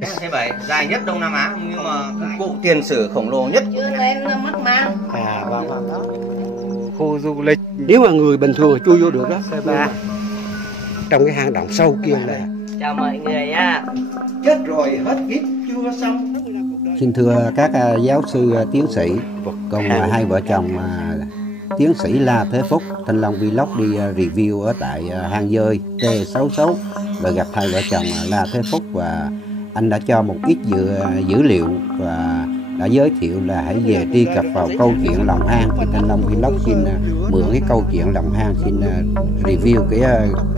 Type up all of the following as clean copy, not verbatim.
Thế vậy dài nhất Đông Nam Á nhưng mà cụ tiền sử khổng lồ nhất. Chưa lên nó mất mang. Vâng đó. Khu du lịch nếu mà người bình thường chui vô được đó. Trong cái hang động sâu kia là Chào mọi người nha. chết rồi hết kiếp chưa xong. Xin thưa các giáo sư tiến sĩ cùng hai vợ chồng tiến sĩ La Thế Phúc, Thanh Long Vlog đi review ở tại hang dơi T66 và gặp hai vợ chồng La Thế Phúc, và anh đã cho một ít dữ liệu và đã giới thiệu là hãy về truy cập vào câu chuyện lòng hang. Thì Thanh Long Vlog xin mượn cái câu chuyện lòng hang, xin review cái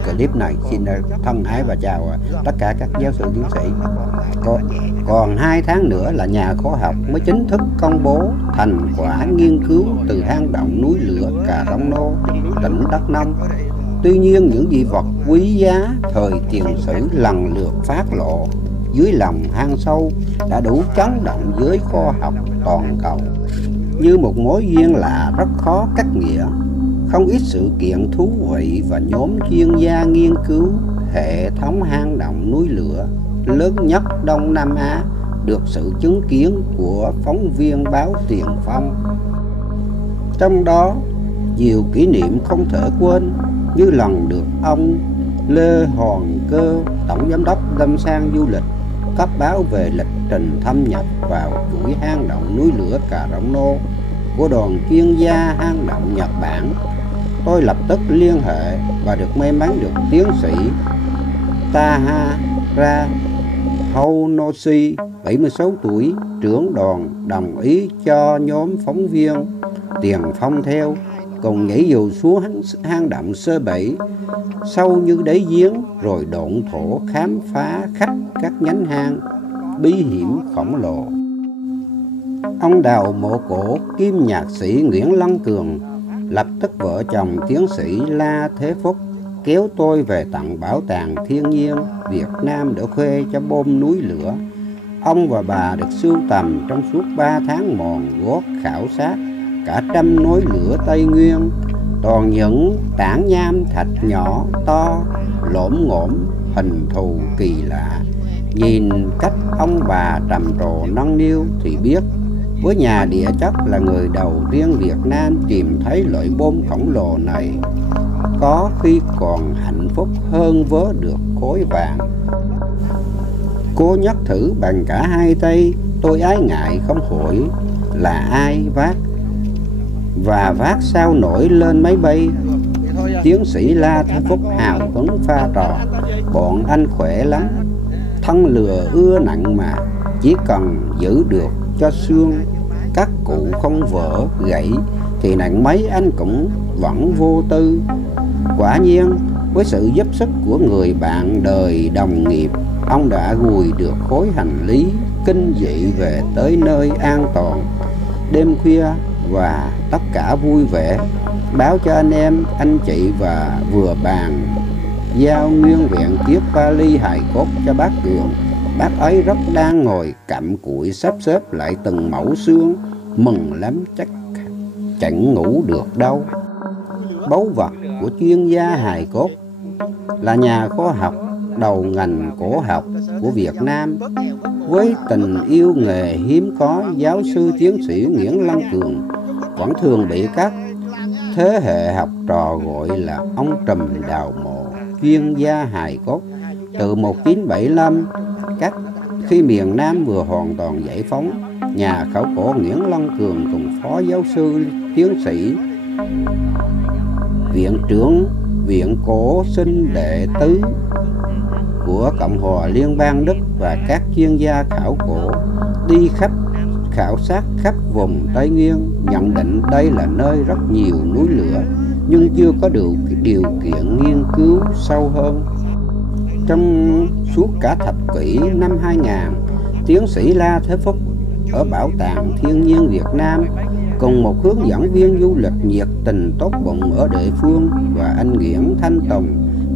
clip này. Xin thân ái và chào tất cả các giáo sư tiến sĩ. Còn 2 tháng nữa là nhà khoa học mới chính thức công bố thành quả nghiên cứu từ hang động núi lửa Cà Rông Nô, tỉnh Đắk Nông. Tuy nhiên những dị vật quý giá thời tiền sử lần lượt phát lộ dưới lòng hang sâu đã đủ chấn động giới khoa học toàn cầu. Như một mối duyên lạ rất khó cắt nghĩa, không ít sự kiện thú vị và nhóm chuyên gia nghiên cứu hệ thống hang động núi lửa lớn nhất Đông Nam Á được sự chứng kiến của phóng viên báo Tiền Phong. Trong đó, nhiều kỷ niệm không thể quên như lần được ông Lê Hoàng Cơ, Tổng Giám đốc Lâm Sang Du lịch, cấp báo về lịch trình thâm nhập vào chuỗi hang động núi lửa Cà Rông Nô của đoàn chuyên gia hang động Nhật Bản. Tôi lập tức liên hệ và được may mắn được tiến sĩ Tahara Honoshi, 76 tuổi, trưởng đoàn, đồng ý cho nhóm phóng viên tiền phong theo, cùng nhảy dù xuống hang động C7 sâu như đáy giếng, rồi độn thổ khám phá khắp các nhánh hang bí hiểm khổng lồ. Ông Đào Mộ Cổ kim nhạc sĩ Nguyễn Lăng Cường, lập tức vợ chồng tiến sĩ La Thế Phúc kéo tôi về tận Bảo tàng Thiên nhiên Việt Nam để khoe cho bom núi lửa. Ông và bà được sưu tầm trong suốt 3 tháng mòn gót khảo sát cả trăm núi lửa Tây Nguyên, toàn những tảng nham thạch nhỏ to lổm ngổm hình thù kỳ lạ. Nhìn cách ông bà trầm trồ nâng niu thì biết với nhà địa chất là người đầu tiên Việt Nam tìm thấy loại bom khổng lồ này, có khi còn hạnh phúc hơn vớ được khối vàng. Cô nhắc thử bằng cả hai tay, tôi ái ngại không hỏi là ai vác và vác sao nổi lên máy bay. Tiến sĩ La Thế Phúc hào hứng pha trò: bọn anh khỏe lắm, thân lừa ưa nặng mà, chỉ cần giữ được cho xương các cụ không vỡ gãy thì nặng mấy anh cũng vẫn vô tư. Quả nhiên với sự giúp sức của người bạn đời đồng nghiệp, ông đã gùi được khối hành lý kinh dị về tới nơi an toàn. Đêm khuya và tất cả vui vẻ báo cho anh em anh chị và vừa bàn giao nguyên vẹn chiếc vali hài cốt cho bác Cường. Bác ấy rất đang ngồi cặm cụi sắp xếp lại từng mẫu xương, mừng lắm chắc chẳng ngủ được đâu. Báu vật của chuyên gia hài cốt là nhà khoa học đầu ngành cổ học của Việt Nam. Với tình yêu nghề hiếm có, giáo sư tiến sĩ Nguyễn Lăng Cường vẫn thường bị các thế hệ học trò gọi là ông Trùm Đào Mộ, chuyên gia hài cốt. Từ 1975, khi miền Nam vừa hoàn toàn giải phóng, nhà khảo cổ Nguyễn Lăng Cường cùng phó giáo sư tiến sĩ viện trưởng Viện Cổ sinh đệ tứ của Cộng hòa Liên bang Đức và các chuyên gia khảo cổ đi khảo sát khắp vùng Tây Nguyên, nhận định đây là nơi rất nhiều núi lửa nhưng chưa có điều kiện nghiên cứu sâu hơn. Trong suốt cả thập kỷ năm 2000, tiến sĩ La Thế Phúc ở Bảo tàng Thiên nhiên Việt Nam cùng một hướng dẫn viên du lịch nhiệt tình tốt bụng ở địa phương và anh Nguyễn Thanh Tùng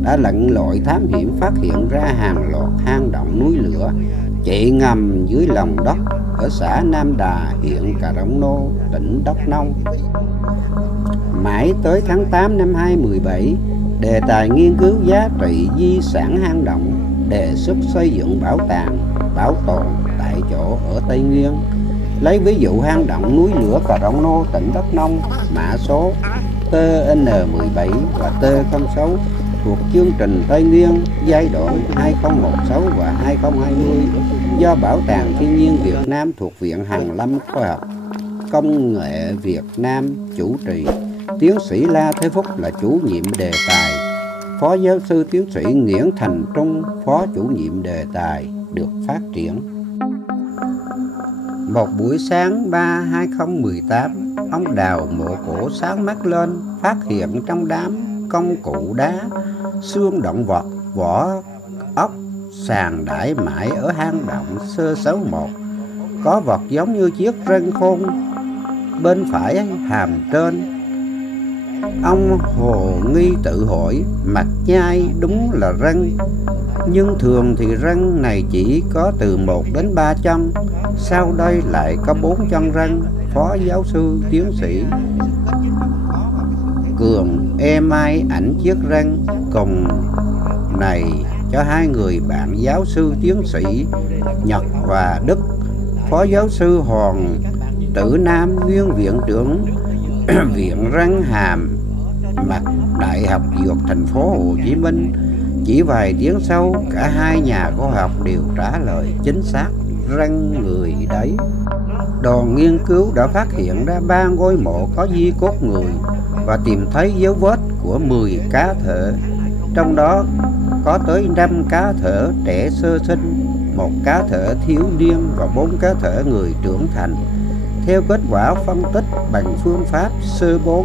đã lặn lội thám hiểm, phát hiện ra hàng loạt hang động núi lửa chạy ngầm dưới lòng đất ở xã Nam Đà, huyện Cà Rông Nô, tỉnh Đắk Nông. Mãi tới tháng 8 năm 2017, đề tài nghiên cứu giá trị di sản hang động đề xuất xây dựng bảo tàng bảo tồn tại chỗ ở Tây Nguyên. Lấy ví dụ hang động núi lửa Cà Rông Nô, tỉnh Đắk Nông, mã số TN17 và T06 thuộc chương trình Tây Nguyên giai đoạn 2016 và 2020 do Bảo tàng Thiên nhiên Việt Nam thuộc Viện Hàn lâm Khoa học Công nghệ Việt Nam chủ trì. Tiến sĩ La Thế Phúc là chủ nhiệm đề tài, Phó giáo sư tiến sĩ Nguyễn Thành Trung, phó chủ nhiệm đề tài được phát triển. Một buổi sáng 3/2018, ông đào mộ cổ sáng mắt lên, phát hiện trong đám công cụ đá, xương động vật, vỏ ốc, sàn đãi mãi ở hang động C61 có vật giống như chiếc răng khôn bên phải hàm trên. Ông hồ nghi tự hỏi, mặt nhai đúng là răng, nhưng thường thì răng này chỉ có từ 1 đến 3 chân, sau đây lại có 4 chân răng. Phó giáo sư tiến sĩ Cường email ảnh chiếc răng cùng này cho hai người bạn giáo sư tiến sĩ Nhật và Đức. Phó giáo sư Hoàng Tử Nam, nguyên viện trưởng Viện Răng Hàm mặt Đại học Dược thành phố Hồ Chí Minh. Chỉ vài tiếng sau, cả hai nhà khoa học đều trả lời chính xác, răng người đấy. Đoàn nghiên cứu đã phát hiện ra 3 ngôi mộ có di cốt người và tìm thấy dấu vết của 10 cá thể, trong đó có tới 5 cá thể trẻ sơ sinh, 1 cá thể thiếu niên và 4 cá thể người trưởng thành. Theo kết quả phân tích bằng phương pháp C4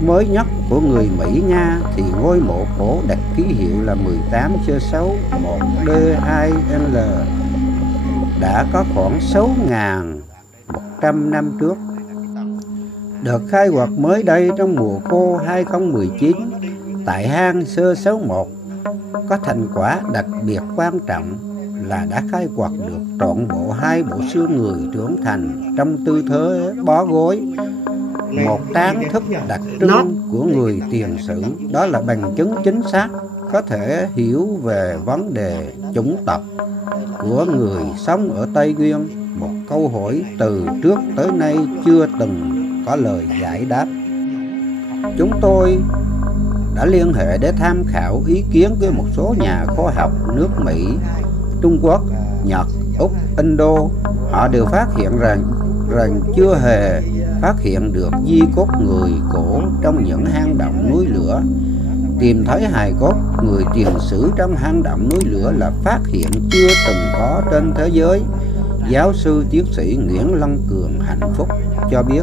mới nhất của người Mỹ Nga thì ngôi mộ cổ đặt ký hiệu là 18/6 1D2L đã có khoảng 6.100 năm trước. Đợt khai quật mới đây trong mùa khô 2019 tại hang C61 có thành quả đặc biệt quan trọng là đã khai quật được trọn bộ 2 bộ xương người trưởng thành trong tư thế bó gối, một tán thức đặc trưng của người tiền sử. Đó là bằng chứng chính xác có thể hiểu về vấn đề chủng tộc của người sống ở Tây Nguyên, một câu hỏi từ trước tới nay chưa từng có lời giải đáp. Chúng tôi đã liên hệ để tham khảo ý kiến của một số nhà khoa học nước Mỹ, Trung Quốc, Nhật, Úc, Indo. Họ đều phát hiện rằng chưa hề phát hiện được di cốt người cổ trong những hang động núi lửa. Tìm thấy hài cốt người tiền sử trong hang động núi lửa là phát hiện chưa từng có trên thế giới. Giáo sư tiến sĩ Nguyễn Lân Cường hạnh phúc cho biết.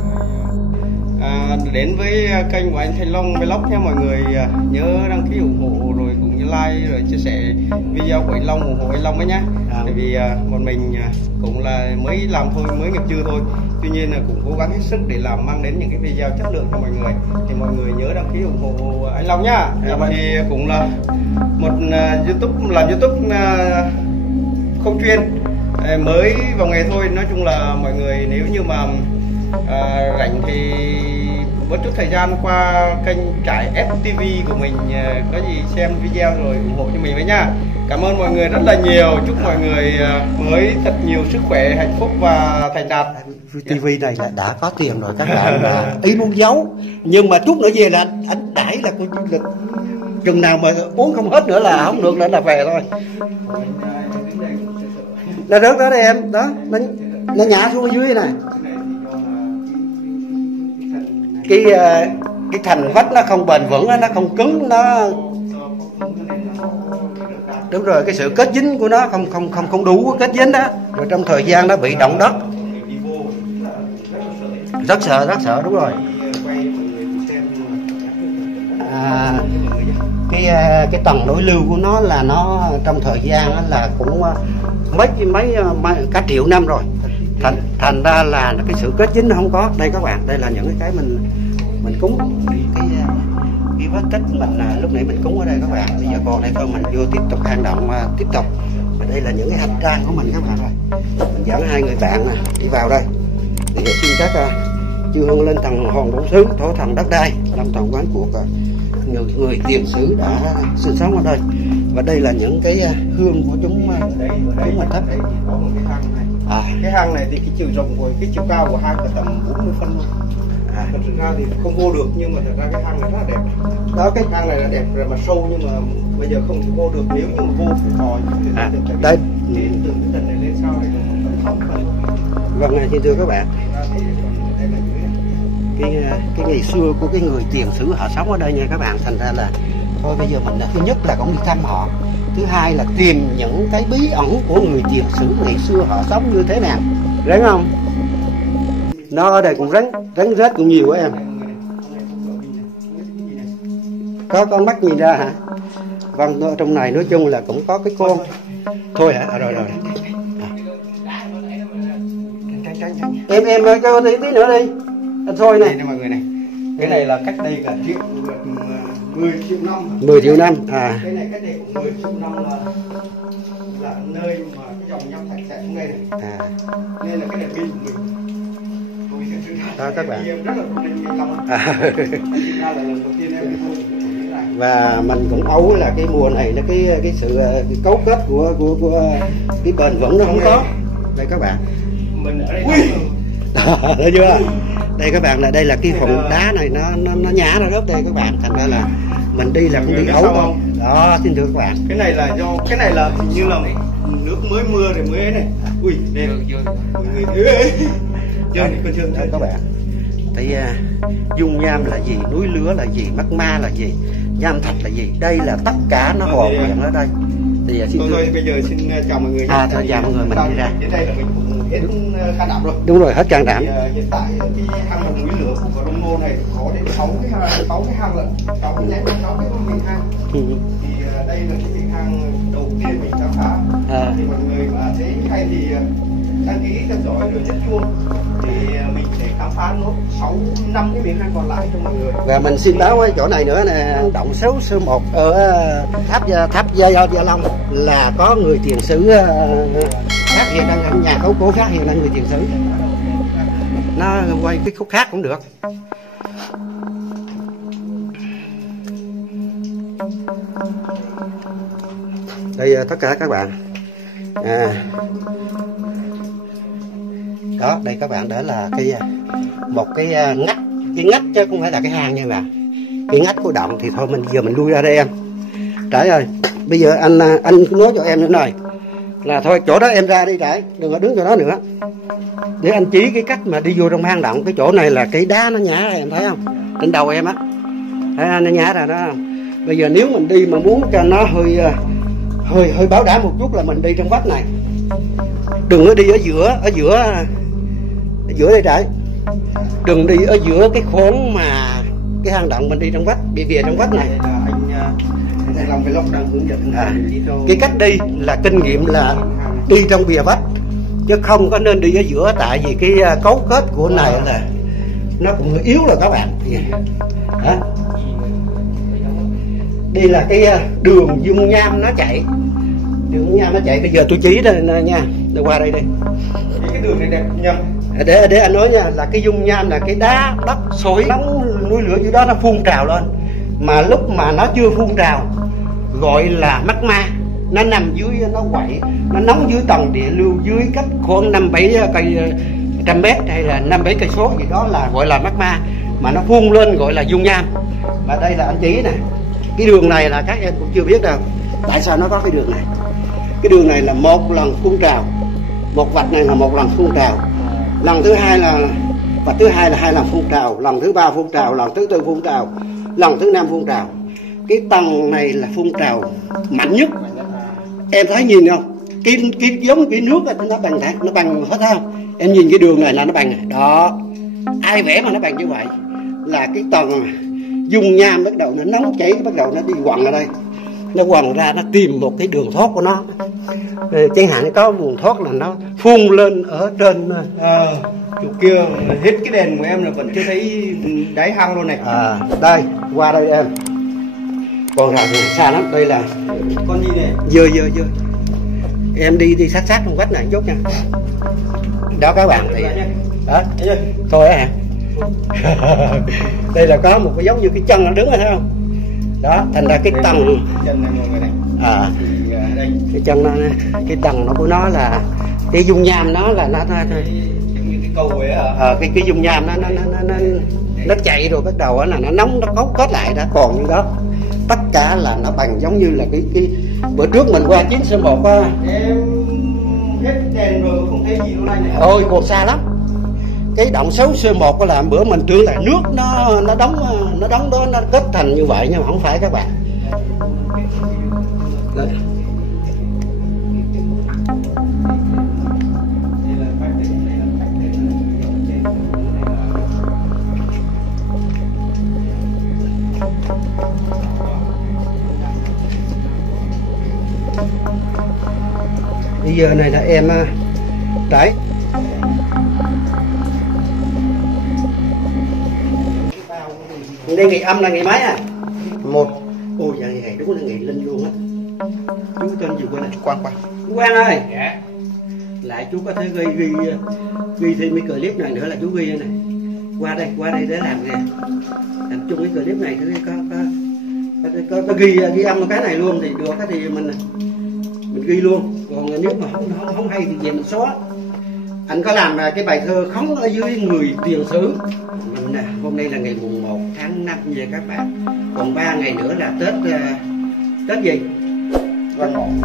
Đến với kênh của anh Thành Long Vlog nha mọi người, nhớ đăng ký ủng hộ rồi cũng như like rồi chia sẻ video của anh Long, ủng hộ anh Long ấy nhé. Tại vì bọn mình cũng là mới làm thôi, mới nghiệp dư thôi, tuy nhiên là cũng cố gắng hết sức để mang đến những cái video chất lượng cho mọi người. Thì mọi người nhớ đăng ký ủng hộ anh Long nhá. Thì cũng là một làm YouTube không chuyên, mới vào nghề thôi. Nói chung là mọi người nếu như mà rảnh thì bớt chút thời gian qua kênh Trải FTV của mình, có gì xem video rồi ủng hộ cho mình với nha. Cảm ơn mọi người rất là nhiều, chúc mọi người mới thật nhiều sức khỏe, hạnh phúc và thành đạt. TV này là đã có tiền rồi các bạn, mà ý muốn giấu, nhưng mà chút nữa về là anh đãi là coi như là chừng nào mà uống không hết nữa là không được nữa là về thôi. Nó rớt đó đây em, đó nó nhả xuống ở dưới này. Cái thành vách nó không bền vững, nó không cứng, nó đúng rồi, cái sự kết dính của nó không đủ kết dính đó, rồi trong thời gian nó bị động đất, rất sợ đúng rồi. Cái tầng đối lưu của nó là nó trong thời gian là cũng mấy cả triệu năm rồi, thành ra là cái sự kết dính nó không có. Đây các bạn, đây là những cái mình cúng, cái vết tích mình lúc nãy mình cúng ở đây các bạn. Bây giờ còn đây thôi, mình vô tiếp tục hang động tiếp tục. Và đây là những cái hành trang của mình các bạn ơi. Mình dẫn hai người bạn đi vào đây để xin các chư hương lên thần hồn bổn xứ, thổ thần đất đai, long thần quán cuộc người tiền sử đã sinh sống ở đây. Và đây là những cái hương của chúng Ở đây mà thấp. đây có một cái hang này. À. Cái hang này thì cái chiều rộng của cái chiều cao của hang là tầm 40 phân luôn. Thật ra thì không vô được, nhưng mà thật ra cái hang này rất là đẹp. Đó cái hang này là đẹp rồi mà sâu, nhưng mà bây giờ không thể vô được. Nếu như mà vô thì mò đây từ cái tầng này lên sau này tầm 6 phân. Vâng, xin thưa các bạn, cái ngày xưa của cái người tiền sử họ sống ở đây nha các bạn, thành ra là thôi bây giờ mình thứ nhất là cũng đi thăm họ, thứ hai là tìm những cái bí ẩn của người tiền sử ngày xưa họ sống như thế nào. Rắn không? Nó ở đây cũng rắn rết cũng nhiều quá em. Có con mắt nhìn ra hả? Vâng, trong này nói chung là cũng có cái con. Thôi hả? À, rồi. Em cho tí nữa đi. Anh thôi này. Đây mọi người này. Cái này là cách đây cả 10 triệu năm. 10 triệu năm. À. Cái này cách đây cũng 10 triệu năm là nơi mà cái dòng nhâm thạch chảy xuống đây này. À. Nên là cái này pin của mình. Đó các bạn. Em rất là linh Minh Long. Ra là lần đầu tiên em đi mua. Và mình cũng ấu là cái mùa này là cái sự cái cấu kết của cái bền vững nó không có. Đây các bạn. Mình ở đây. Thấy chưa? Đây các bạn, là đây là cái phần đá này nó nhả ra đất đây các bạn, thành ra là mình đi là cũng bị ấu không? Đó, xin thưa các bạn. Cái này là do hình như là nước mới mưa rồi mới ấy này. Ui, đây Đây các bạn. Thì dung nham là gì, núi lửa là gì, magma là gì, nham thạch là gì, đây là tất cả nó hòa quyện ở đây. Thì thôi bây giờ xin chào mọi người. Thôi chào mọi người, mình đi ra. Đến đây là mình cũng hết can đảm rồi. Đúng rồi, hết can đảm. Hiện tại cái hang động núi lửa của Đông Mô này có đến 6 cái hang lận, 6 cái nhánh, 6 cái hang. Thì đây là cái hang đầu tiên mình khám phá. Thì mọi người mà thấy hay thì đăng ký theo dõi rồi nhấn chuông, thì mình sẽ khám phá nốt 5 cái miếng hang còn lại cho mọi người. Và mình xin báo cái chỗ này nữa nè, động số 1 ở tháp Gia Long là có người tiền sử phát hiện đang nhà khảo cổ phát hiện là người tiền sử. Nó quay cái khúc khác cũng được. Đây tất cả các bạn. Đó, đây các bạn, đó là một cái ngách chứ không phải là cái hang nha các bạn. Cái ngách của động thì thôi giờ mình lui ra đây em. Trải ơi, bây giờ anh nói cho em nữa này, là thôi chỗ đó em ra đi Trải, đừng có đứng chỗ đó nữa. Để anh chỉ cái cách mà đi vô trong hang động. Cái chỗ này là cái đá nó nhả ra, em thấy không? Trên đầu em á, thấy nó nhả ra đó không? Bây giờ nếu mình đi mà muốn cho nó hơi bảo đảm một chút là mình đi trong vách này, đừng có đi ở giữa đây Trải, đừng đi ở giữa cái khoáng mà cái hang động, mình đi trong vách, bị về trong vách này. Anh Long Vlog đang hướng dẫn cái cách đi là kinh nghiệm là đi trong bìa vách, chứ không có nên đi ở giữa, tại vì cái cấu kết của này là nó cũng yếu rồi các bạn. Đây là cái đường dung nham nó chạy, bây giờ tôi chỉ đây nha, để qua đây đi. Cái đường này đẹp nhầm. Để anh nói nha, là cái dung nham là cái đá đất sỏi nóng, núi lửa dưới đó nó phun trào lên, mà lúc mà nó chưa phun trào gọi là magma, nó nằm dưới, nó quậy, nó nóng dưới tầng địa lưu dưới cách khoảng 5-7 cây trăm mét hay là 5-7 cây số gì đó là gọi là magma, mà nó phun lên gọi là dung nham. Mà đây là anh chỉ nè, cái đường này là các em cũng chưa biết đâu, tại sao nó có cái đường này. Cái đường này là một lần phun trào, một vạch này là một lần phun trào, lần thứ hai là vạch thứ hai là 2 lần phun trào, lần thứ 3 phun trào, lần thứ 4 phun trào, lần thứ 5 phun trào. Cái tầng này là phun trào mạnh nhất. Em thấy nhìn không? Cái giống cái nước nó bằng thẳng, nó bằng hết không? Em nhìn cái đường này là nó bằng này. Đó. Ai vẽ mà nó bằng như vậy? Là cái tầng dung nham bắt đầu nó nóng chảy, bắt đầu nó đi quằn ở đây. Nó quằn ra, nó tìm một cái đường thoát của nó. Chẳng hạn có đường thoát là nó phun lên ở trên chỗ kia, hết cái đèn của em là vẫn chưa thấy đáy hang luôn này. Đây, qua đây em. Còn ra xa lắm, đây là con gì này? Dơ. Em đi sát trong vách này chút nha. Đó các bạn thì đó. Thôi hả? Đây là có một cái giống như cái chân nó đứng rồi thấy không? Đó, thành ra cái tầng chân này mọi người này. Thì đây cái chân nó, cái tầng nó của nó là cái dung nham nó là nó như cái cầu ấy à? Cái dung nham nó chạy rồi bắt đầu là nó nóng, nó cốt kết lại đã còn như đó. Tất cả là nó bằng giống như là cái bữa trước mình qua chuyến C1 á. Em hết đèn rồi không thấy gì luôn này. Ôi còn xa lắm. Cái động xấu C1 là bữa mình tưởng là nước nó đóng đó, nó kết thành như vậy nhưng mà không phải các bạn. Bây giờ này là em trải đây ngày âm là ngày mấy à? 1. Ôi dạ ngày đúng là ngày linh luôn á. Chú tên gì quên này? Quang. Quang ơi. Dạ. Lại chú có thể ghi thêm cái clip này nữa là chú ghi này. Qua đây để làm nè. Làm chung cái clip này thử có ghi âm cái này luôn thì được, cái thì mình ghi luôn. Còn nếu mà không hay thì về mình xóa. Anh có làm cái bài thơ Khóng ở dưới người tiền sử. Hôm nay là ngày mùng 1 tháng 5 về các bạn. Còn 3 ngày nữa là Tết gì?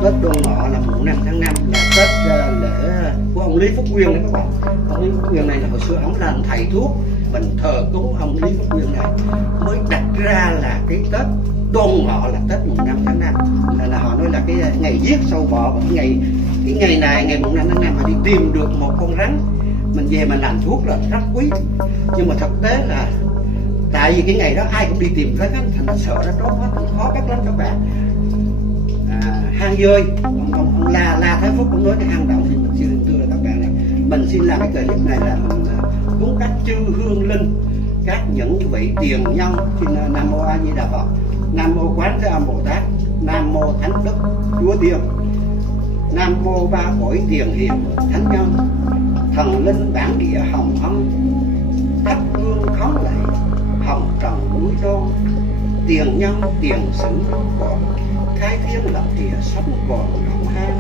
Tết Đoan Ngọ là mùng 5 tháng 5 là Tết lễ của ông Lý Phúc Nguyên đấy các bạn. Ông Lý Phúc Nguyên này là hồi xưa ông là thầy thuốc, mình thờ cúng ông Lý Phúc Nguyên này mới đặt ra là cái Tết Đoan Ngọ là Tết mùng 5 tháng 5 là họ nói là cái ngày giết sâu bọ. Cái ngày này, ngày mùng 5 tháng 5 mà đi tìm được một con rắn mình về mình làm thuốc là rất quý. Nhưng mà thực tế là tại vì cái ngày đó ai cũng đi tìm cái rắn, thành sợ nó trốn quá, khó bắt lắm các bạn. Hang dơi, ông La Thái Phúc cũng nói cái hang động thì mình xin đưa các bạn này. Mình xin làm cái clip này là mình cúng các chư hương linh, các những vị tiền nhân. Xin Nam Mô A Di Đà Phật, Nam Mô Quán Thế Âm Bồ Tát, Nam Mô Thánh Đức Chúa Tiên, Nam Mô Ba Cõi Tiền Hiền Thánh Nhân, thần linh bản địa hồng ân, thắp hương khấn lạy hồng trần núi non, tiền nhân tiền sử còn khai thiên lập địa sống còn động hang,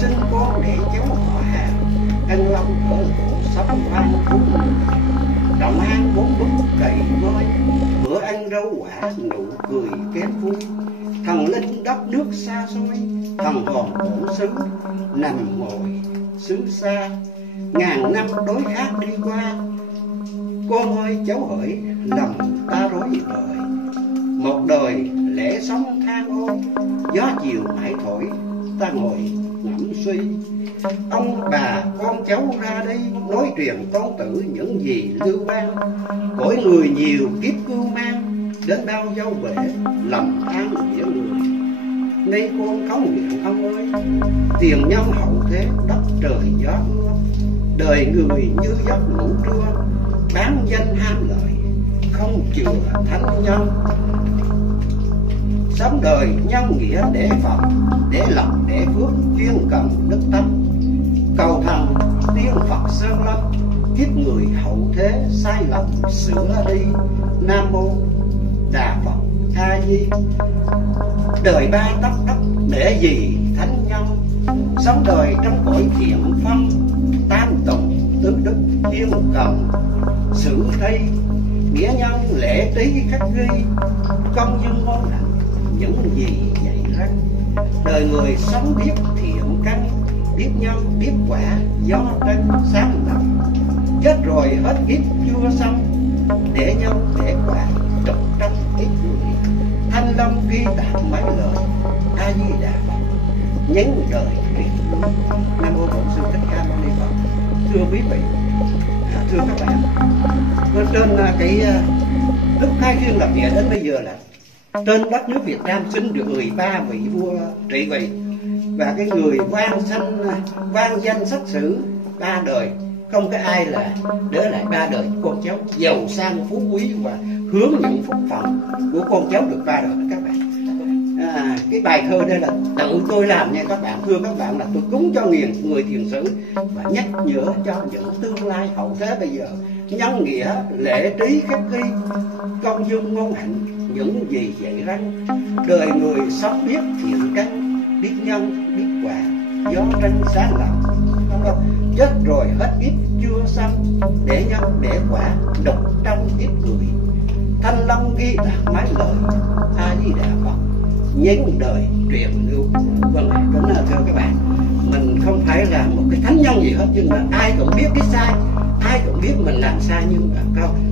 sinh con để cháu họ hàng, ăn long ở cổ sống vang thú động hang 4 bức đầy ngôi, bữa ăn rau quả nụ cười kém vui, thần linh đất nước xa xôi, thần hồn bổn xứ nằm ngồi xứ xa, ngàn năm đối khác đi qua, con ơi cháu hỡi lòng ta rối bời, một đời lẽ sống than ôi, gió chiều mãi thổi ta ngồi ngẫm suy, ông bà con cháu ra đây nói truyền con tử những gì lưu ban, cõi người nhiều kiếp cưu mang, đến đâu dâu bể lầm than nghĩa người, nay con khóc nguyện ông ơi, tiền nhân hậu thế đất trời gió mưa, đời người như giấc ngủ trưa, bán danh ham lợi không chừa thánh nhân, sống đời nhân nghĩa để Phật, để lòng để phước chuyên cần đức tâm, cầu thần tiên Phật sơn lâm, kiếp người hậu thế sai lầm sửa đi, Nam Mô Đà Phật A Di. Đời ba tấp đất để gì thánh nhân, sống đời trong cõi thiện phân, tam tùng tứ đức tiên cần, xử thi nghĩa nhân lễ trí khắc ghi, công dương ngôn hạnh những gì dạy rắc, đời người sống biết thiện căn, biết nhân biết quả, gió trăng sáng lầm, chết rồi hết kiếp chưa xong, để nhân để quả trục trăm ít người, Thanh Long ghi tạm mấy lời A Di Đà Phật, nhấn đời truyền Nam Mô Bổn Sư Thích Ca Mâu Ni Phật. Thưa quý vị, thưa các bạn, trên cái lúc khai thiên lập địa đến bây giờ là trên đất nước Việt Nam sinh được 13 vị vua trị vì, và cái người vang danh sách sử 3 đời, không có ai là đỡ lại 3 đời con cháu giàu sang phú quý và hướng những phúc phần của con cháu được 3 đời các bạn. Cái bài thơ đây là tự tôi làm nha các bạn. Thưa các bạn, là tôi cúng cho người tiền sử và nhắc nhở cho những tương lai hậu thế bây giờ, nhân nghĩa lễ trí khắc ghi, công dương ngôn hạnh những gì dạy răng, đời người sống biết thiện căn, biết nhân biết quả, gió tranh sáng lặng, đúng không? Chết rồi hết kiếp chưa xong, để nhân để quả, độc trong kiếp người. Thanh Long ghi là mấy lời, A Di Đà Phật nhánh đời truyền lưu. Vâng, kính thưa các bạn, mình không phải là một cái thánh nhân gì hết, nhưng mà ai cũng biết cái sai, ai cũng biết mình làm sai, nhưng mà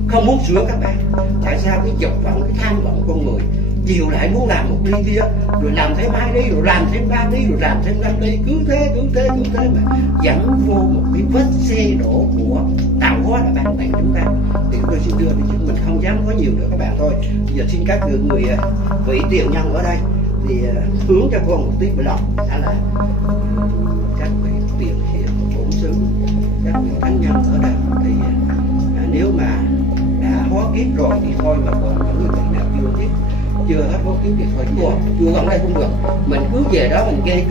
không muốn sửa các bạn. Tại sao cái dục vọng, cái tham vọng con người chiều lại muốn làm một ly kia, rồi làm thêm 2 ly, rồi làm thêm 3 ly, rồi làm thêm 5 ly, cứ thế mà dẫn vô một cái vết xe đổ của tạo hóa đã ban tặng chúng ta. Thì tôi xin đưa, thì mình không dám nói nhiều nữa các bạn thôi. Bây giờ xin các người vị tiền nhân ở đây thì hướng cho con một tí bữa lòng, đó là các vị tiền hiền bổn xứ, các vị thánh nhân ở đây. Thì nếu mà đã hóa kiếp rồi thì thôi, mà còn những người nào chưa kiếp, chưa hết hóa kiếp thì thôi, chưa gần đây không được. Mình cứ về đó mình nghe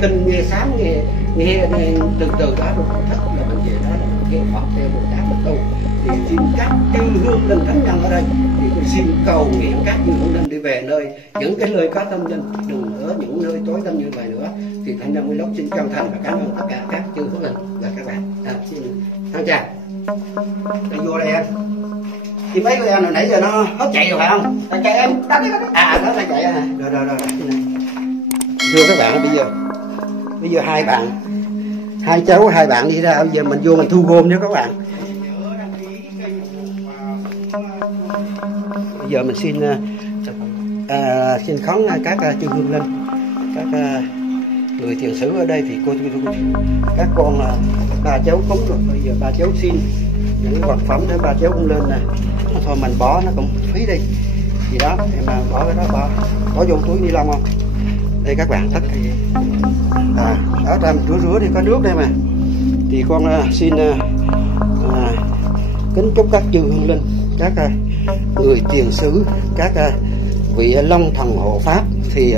kinh nghe sám, nghe từ đó rồi thích là mình về đó là mình nghe Phật theo Bồ Tát mình tu. Thì xin các chư hương linh thánh nhân ở đây thì tôi xin cầu nguyện các chư hương linh đi về nơi những cái nơi có tâm linh, đừng ở những nơi tối tăm như vậy nữa. Thì Thanh Long Vlog xin chân thành và cảm ơn tất cả các chư hương linh và các bạn. Xin thưa chào, tôi vô đây em. Thì mấy của em hồi nãy giờ nó hết chạy rồi phải không? Chạy em đánh nó nó chạy à. Rồi. Thưa các bạn, bây giờ hai cháu hai bạn đi ra, bây giờ mình vô mình thu gom nha các bạn. Bây giờ mình xin khấn các chư hương linh, các người thiền sử ở đây. Thì các con ba cháu cúng rồi, bây giờ ba cháu xin những vật phẩm để ba cháu cũng lên nè. Thôi mình bỏ nó cũng phí đi gì đó, em mà bỏ cái đó bỏ vô túi ni lông không. Đây các bạn, tất ở trong rửa thì có nước đây mà. Thì con xin kính chúc các chư hương linh, các người tiền sử, các vị long thần hộ pháp. Thì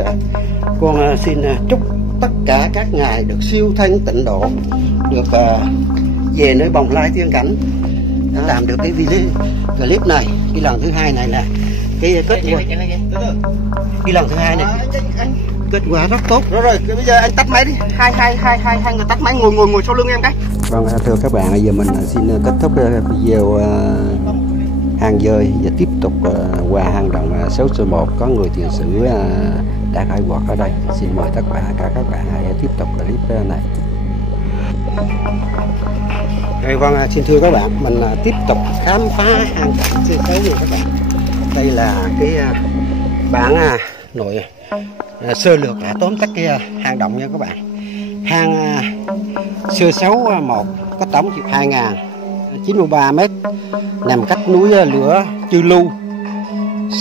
con xin chúc tất cả các ngài được siêu thanh tịnh độ, được về nơi bồng lai tiên cảnh. Đã làm được cái video clip này, cái lần thứ hai này là cái kết quả. Cái lần thứ hai này kết quả rất tốt. Rồi bây giờ anh tắt máy đi, hai người tắt máy, ngồi sau lưng em cái. Vâng, thưa các bạn, bây giờ mình xin kết thúc video hang dơi và tiếp tục qua hang động 6/1. Có người tiền sử đã khai quật ở đây. Xin mời tất cả các bạn hãy tiếp tục clip này. Vâng, xin thưa các bạn, mình tiếp tục khám phá hang động C6 nha các bạn. Đây là cái bản nội sơ lược tóm tắt cái hang động nha các bạn. Hang C6-1 có tổng chiều 2.093 m, nằm cách núi lửa Chư Lu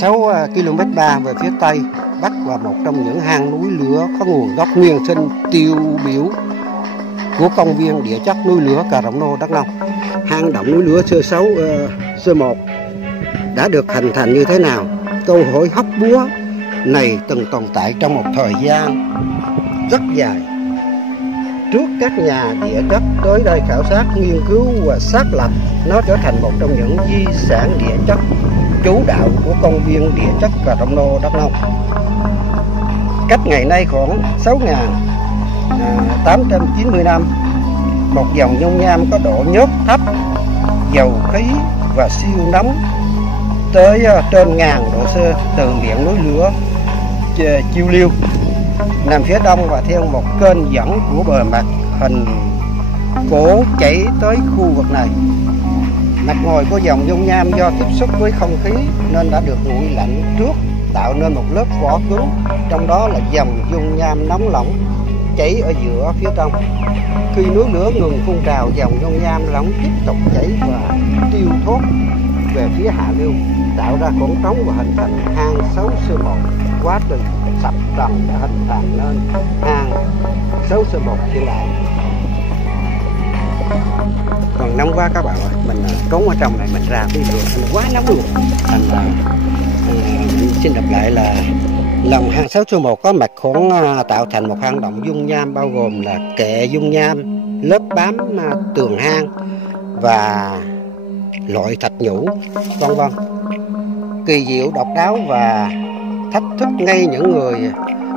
6 km về phía tây bắc, và một trong những hang núi lửa có nguồn gốc nguyên sinh tiêu biểu của công viên địa chất núi lửa Cà Rồng Nô, Đắk Nông. Hang động núi lửa C6-1 đã được hình thành như thế nào? Câu hỏi hóc búa này từng tồn tại trong một thời gian rất dài, trước các nhà địa chất tới đây khảo sát, nghiên cứu và xác lập nó trở thành một trong những di sản địa chất chủ đạo của công viên địa chất Cà Rồng Nô, Đắk Nông. Cách ngày nay khoảng 6.890 năm, một dòng dung nham có độ nhớt thấp, dầu khí và siêu nóng tới trên 1000 độ C từ miệng núi lửa Chiêu Liêu nằm phía đông, và theo một kênh dẫn của bờ mặt hình cổ chảy tới khu vực này. Mặt ngoài của dòng dung nham do tiếp xúc với không khí nên đã được nguội lạnh trước, tạo nên một lớp vỏ cứng, trong đó là dòng dung nham nóng lỏng chảy ở giữa phía trong. Khi núi lửa ngừng phun trào, dòng dung nham nóng tiếp tục chảy và tiêu thoát về phía hạ lưu, tạo ra khoảng trống và hình thành hang 6/1. Quá trình sập trần đã hình thành nên hang 6/1 hiện đại. Còn nóng quá các bạn ơi, mình trốn ở trong này, mình ra cái lửa nó quá nóng luôn. Thành là xin đọc lại là lòng hang 6/1 có mặt khoảng tạo thành một hang động dung nham, bao gồm là kệ dung nham, lớp bám tường hang và loại thạch nhũ, vân vân. Kỳ diệu, độc đáo và thách thức ngay những người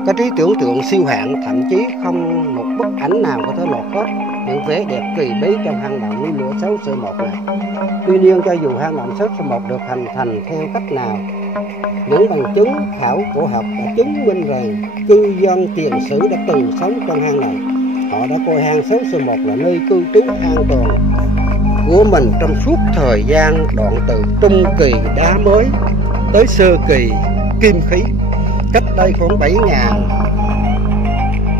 có trí tưởng tượng siêu hạn, thậm chí không một bức ảnh nào có thể lọt hết những vẻ đẹp kỳ bí trong hang động núi lửa 6 C1 này. Tuy nhiên, cho dù hang động 6 C1 được hình thành theo cách nào, những bằng chứng khảo cổ học đã chứng minh rằng cư dân tiền sử đã từng sống trong hang này. Họ đã coi hang 6 C1 là nơi cư trú an toàn của mình trong suốt thời gian đoạn từ trung kỳ đá mới tới sơ kỳ kim khí, cách đây khoảng 7.000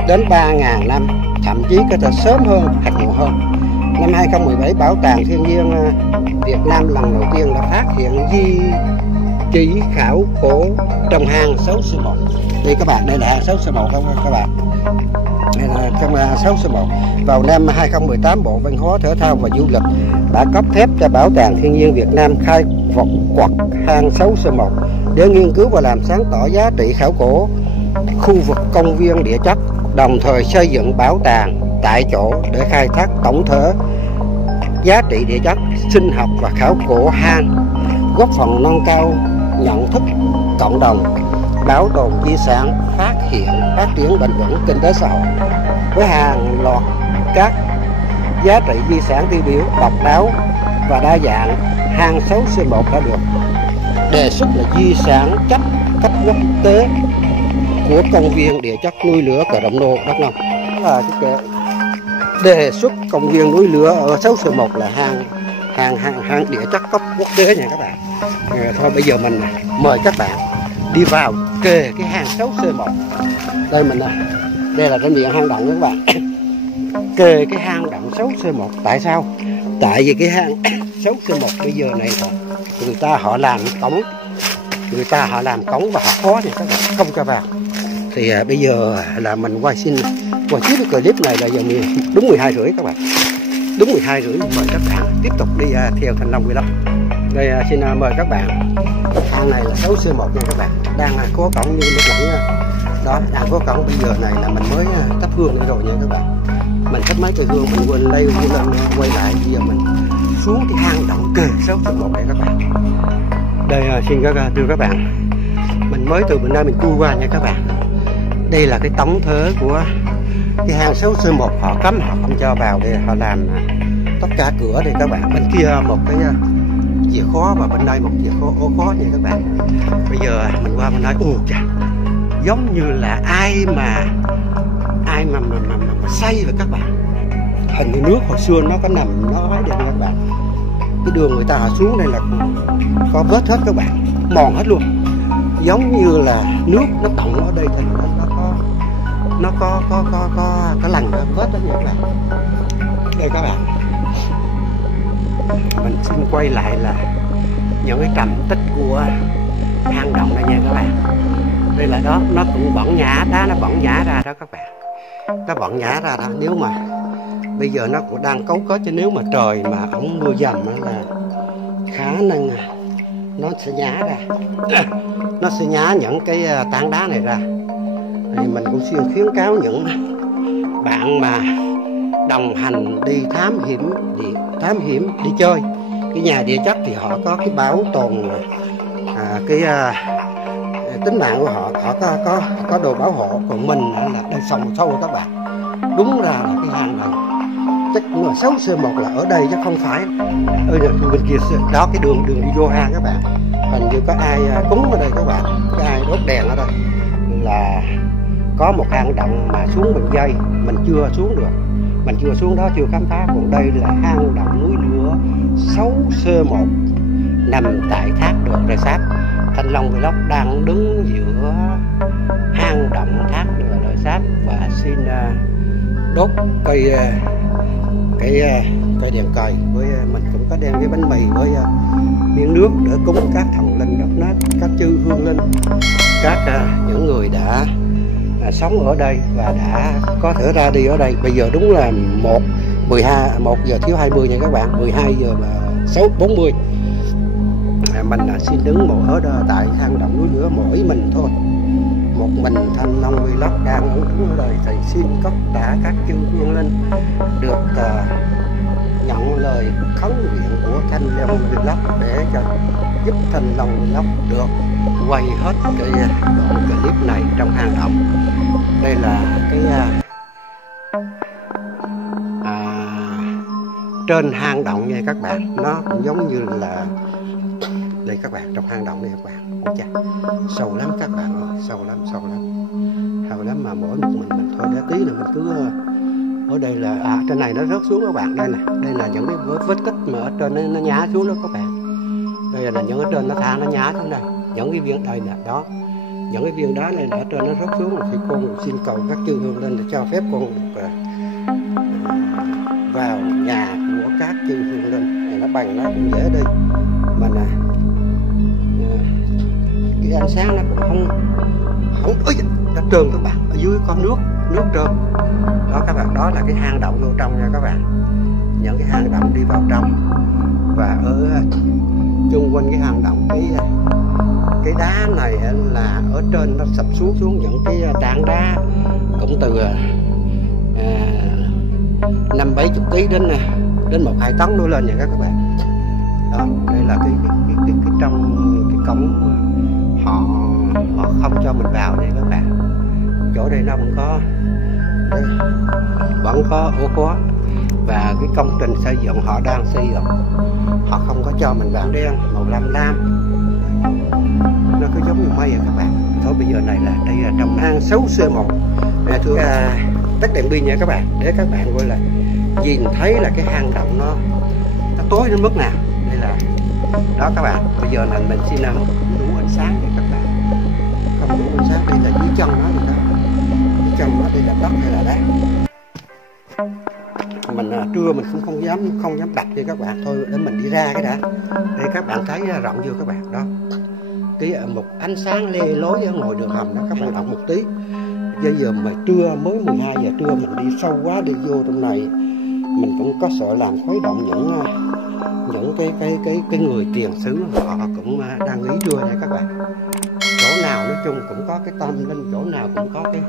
đến 3.000 năm, thậm chí có thể sớm hơn hoặc muộn hơn. Năm 2017, Bảo tàng Thiên nhiên Việt Nam lần đầu tiên đã phát hiện di chỉ khảo cổ trong hang 6 C1. Đây các bạn, đây là hang 6 C1 không các bạn? Đây là trong hang 6 C1. Vào năm 2018, Bộ Văn hóa, Thể thao và Du lịch đã cấp phép cho Bảo tàng Thiên nhiên Việt Nam khai quật hang 6 C1 để nghiên cứu và làm sáng tỏ giá trị khảo cổ khu vực công viên địa chất, đồng thời xây dựng bảo tàng tại chỗ để khai thác tổng thể giá trị địa chất, sinh học và khảo cổ hang, góp phần nâng cao nhận thức cộng đồng, bảo tồn di sản, phát triển bền vững kinh tế xã hội. Với hàng loạt các giá trị di sản tiêu biểu, độc đáo và đa dạng, hang 6 C1 đã được đề xuất là di sản cấp quốc tế của công viên địa chất núi lửa Cờ Rộng Nô, Đắk Nông. Là cái đề xuất công viên núi lửa ở 6 C1 là hang địa chất cấp quốc tế nha các bạn. Thôi bây giờ mình mời các bạn đi vào kề cái hang 6 C1. Đây mình đây là cái miệng hang động các bạn. Kề cái hang động 6 C1. Tại sao? Tại vì cái hang 6 C1 bây giờ này người ta họ làm cống, và họ khó thì các bạn không cho vào. Thì bây giờ là mình quay chiếc cái clip này là giờ đúng 12:30 các bạn. Đúng 12:30 mời các bạn tiếp tục đi theo Thanh Long Vlog. Đây xin mời các bạn. Hang này là 6 C1 nha các bạn. Đang có cổng như lúc nãy đó, đang có cổng. Bây giờ này là mình mới thắp hương nữa rồi nha các bạn. Mình thắp mấy cây hương mình quên lên quay lại. Bây giờ mình xuống cái hang động kề 6 C1 này các bạn. Đây xin thưa các bạn, mình mới từ bên đây mình cui qua nha các bạn. Đây là cái tổng thể của cái hang 6 C1, họ cấm, họ không cho vào để họ làm tất cả cửa đây các bạn. Bên kia một cái chìa khóa và bên đây một chìa khóa nha các bạn. Bây giờ mình qua mình nói chà, giống như là ai mà xây vậy các bạn. Hình như nước hồi xưa nó có nằm nó ấy đây các bạn. Cái đường người ta họ xuống đây là có vết hết các bạn, mòn hết luôn, giống như là nước nó động ở đây thì nó có lần vết đó nha các bạn. Đây các bạn, mình xin quay lại là những cái trầm tích của hang động này nha các bạn. Đây là đó, nó cũng bỏng nhả, đá nó bỏng nhả ra đó các bạn, nó bỏng nhả ra đó. Nếu mà bây giờ nó cũng đang cấu kết, chứ nếu mà trời mà ổng mưa dầm là khả năng nó sẽ nhả ra, nó sẽ nhả những cái tảng đá này ra. Thì mình cũng xin khuyến cáo những bạn mà đồng hành đi thám hiểm đi chơi cái nhà địa chất thì họ có cái bảo tồn cái tính mạng của họ có đồ bảo hộ. Còn mình là đây sòng sâu các bạn. Đúng ra là cái hang này chắc cũng là 6 C1 là ở đây chứ không phải ở bên kia đó. Cái đường đi vô hang các bạn, hình như có ai cúng ở đây các bạn, có ai đốt đèn ở đây. Là có một hang động mà xuống mình dây mình chưa xuống được, mình chưa xuống đó, chưa khám phá. Còn đây là hang động núi lửa 6 C1 nằm tại thác Đờ Rê Sáp. Thanh Long Vlog đang đứng giữa hang động thác Đờ Rê Sáp và xin đốt cây đèn cầy. Với mình cũng có đem cái bánh mì với miếng nước để cúng các thần linh đất nát, các chư hương linh, các những người đã sống ở đây và đã có thể ra đi ở đây. Bây giờ đúng là 1 giờ thiếu 20 nha các bạn, 12 giờ 40. Mình xin đứng một ở tại hang động núi lửa mỗi mình thôi, một mình Thanh Long Vlog đang đứng ở đây. Thì xin tất cả các chư hương linh được nhận lời khấn nguyện của Thanh Long Vlog để cho giúp Thanh Long Vlog được quay hết cái đoạn clip này trong hang động. Đây là cái trên hang động nha các bạn, nó cũng giống như là đây các bạn, trong hang động này các bạn. Ôi chà, sâu lắm các bạn ơi, sâu lắm sâu lắm mà mỗi một mình thôi để tí là mình cứ ở đây là trên này nó rớt xuống các bạn. Đây là những cái vết tích mà ở trên nó nhả xuống đó các bạn. Đây là những ở trên nó thả nó nhả xuống đây, những cái viên đây nè đó, những cái viên đá này ở trên nó rớt xuống. Thì con xin cầu các chư hương lên để cho phép con được vào nhà của các chư hương linh. Này nó bằng nó cũng dễ đi mà nè, cái ánh sáng nó cũng không ơi, nó trơn các bạn, ở dưới có nước trơn đó các bạn. Đó là cái hang động vô trong nha các bạn, những cái hang động đi vào trong. Và ở chung quanh cái hang động, cái đá này là ở trên nó sập xuống những cái tảng đá cũng từ 50-70 kg đến 1-2 tấn đổ lên nha các bạn. Đó, đây là cái trong cái cổng họ không cho mình vào này các bạn. Chỗ đây nó vẫn có ô khóa, và cái công trình xây dựng họ đang xây dựng, họ không có cho mình vào. Đen màu lam nó cứ giống như mây à các bạn. Thôi bây giờ này là đây là trong hang 6C1 nè, thưa tắt đèn pin nha các bạn, để các bạn gọi là nhìn thấy là cái hang động nó tối đến mức nào. Đây là đó các bạn. Bây giờ là mình xin đủ ánh sáng để các bạn, không đủ ánh sáng. Đây là dưới chân nó rồi đó, dưới chân nó đây là đất hay là đá. Mình trưa mình cũng không dám đặt cho các bạn. Thôi để mình đi ra cái đã. Đây các bạn thấy rộng chưa các bạn đó, cái một ánh sáng le lối ở ngoài đường hầm đó các bạn, động một tí. Bây giờ mà trưa mới 12 giờ trưa mình đi sâu quá, đi vô trong này mình cũng có sợ làm khuấy động những cái người tiền xứ họ cũng đang nghỉ trưa nha các bạn. Chỗ nào nói chung cũng có cái tâm linh, chỗ nào cũng có cái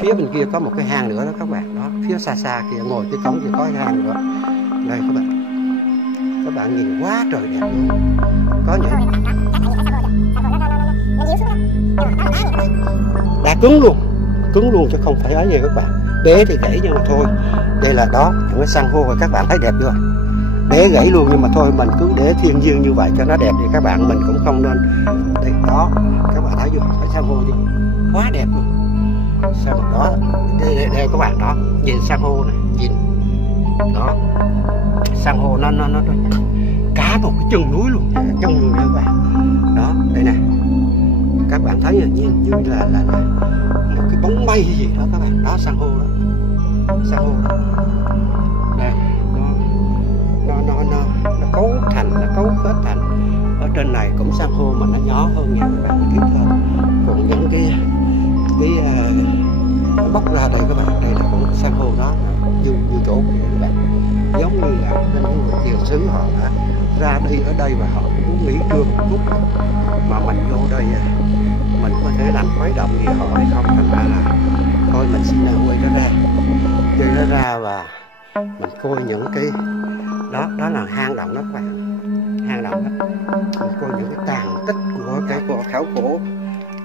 phía bên kia có một cái hang nữa đó các bạn. Đó, phía xa kia ngồi cái cổng thì có cái hang nữa. Đây các bạn nhìn quá trời đẹp luôn. Có những đá cứng luôn chứ không phải ấy nha các bạn. Bé thì gãy nhưng mà thôi. Đây là đó, những cái san hô rồi các bạn thấy đẹp chưa? Bé gãy luôn nhưng mà thôi mình cứ để thiên nhiên như vậy cho nó đẹp thì các bạn, mình cũng không nên. Đây đó, các bạn thấy chưa? Thấy san hô chưa? Quá đẹp luôn. San hô đó, đây các bạn đó, nhìn san hô này, nhìn đó, san hô nó cả một cái chân núi luôn, chân luôn nha các bạn. Đó, đây nè, các bạn thấy nhìn như là một cái bóng mây gì đó các bạn. Đó, san hô đó, san hô đó. Đây, nó cấu kết thành. Ở trên này cũng san hô mà nó nhỏ hơn nha các bạn, tiếp thôi. Còn những cái nó bốc ra đây các bạn, đây là cũng san hô đó, như chỗ của các bạn, giống như là những người tiền xứ họ đã ra đi ở đây và họ cũng nghỉ trưa một chút, mà mình vô đây mình có thể làm khuấy động gì họ hay không. Thành ra là thôi mình xin quay nó ra và mình coi những cái đó là hang động đó các bạn, hang động đó. Mình coi những cái tàn tích của cái khảo cổ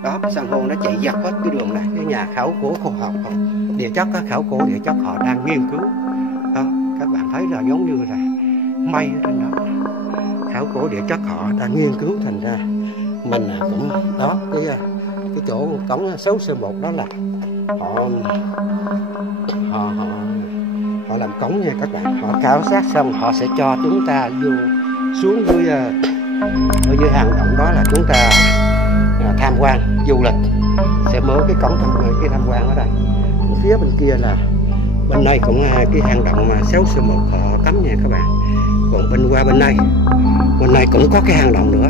đó. Cái san hô nó chạy dọc hết cái đường này, cái nhà khảo cổ khoa học địa chất, khảo cổ địa chất họ đang nghiên cứu đó. Các bạn thấy là giống như là mây ở trên đó, khảo cổ địa chất họ đang nghiên cứu. Thành ra mình cũng đó, cái chỗ cổng 6C1 đó là họ làm cổng nha các bạn. Họ khảo sát xong họ sẽ cho chúng ta vô xuống dưới ở dưới hang động đó, là chúng ta tham quan du lịch, sẽ mở cái cổng tham quan ở đây. Phía bên kia là bên này cũng cái hang động mà 6C1 họ cấm nha các bạn. Còn bên này cũng có cái hang động nữa.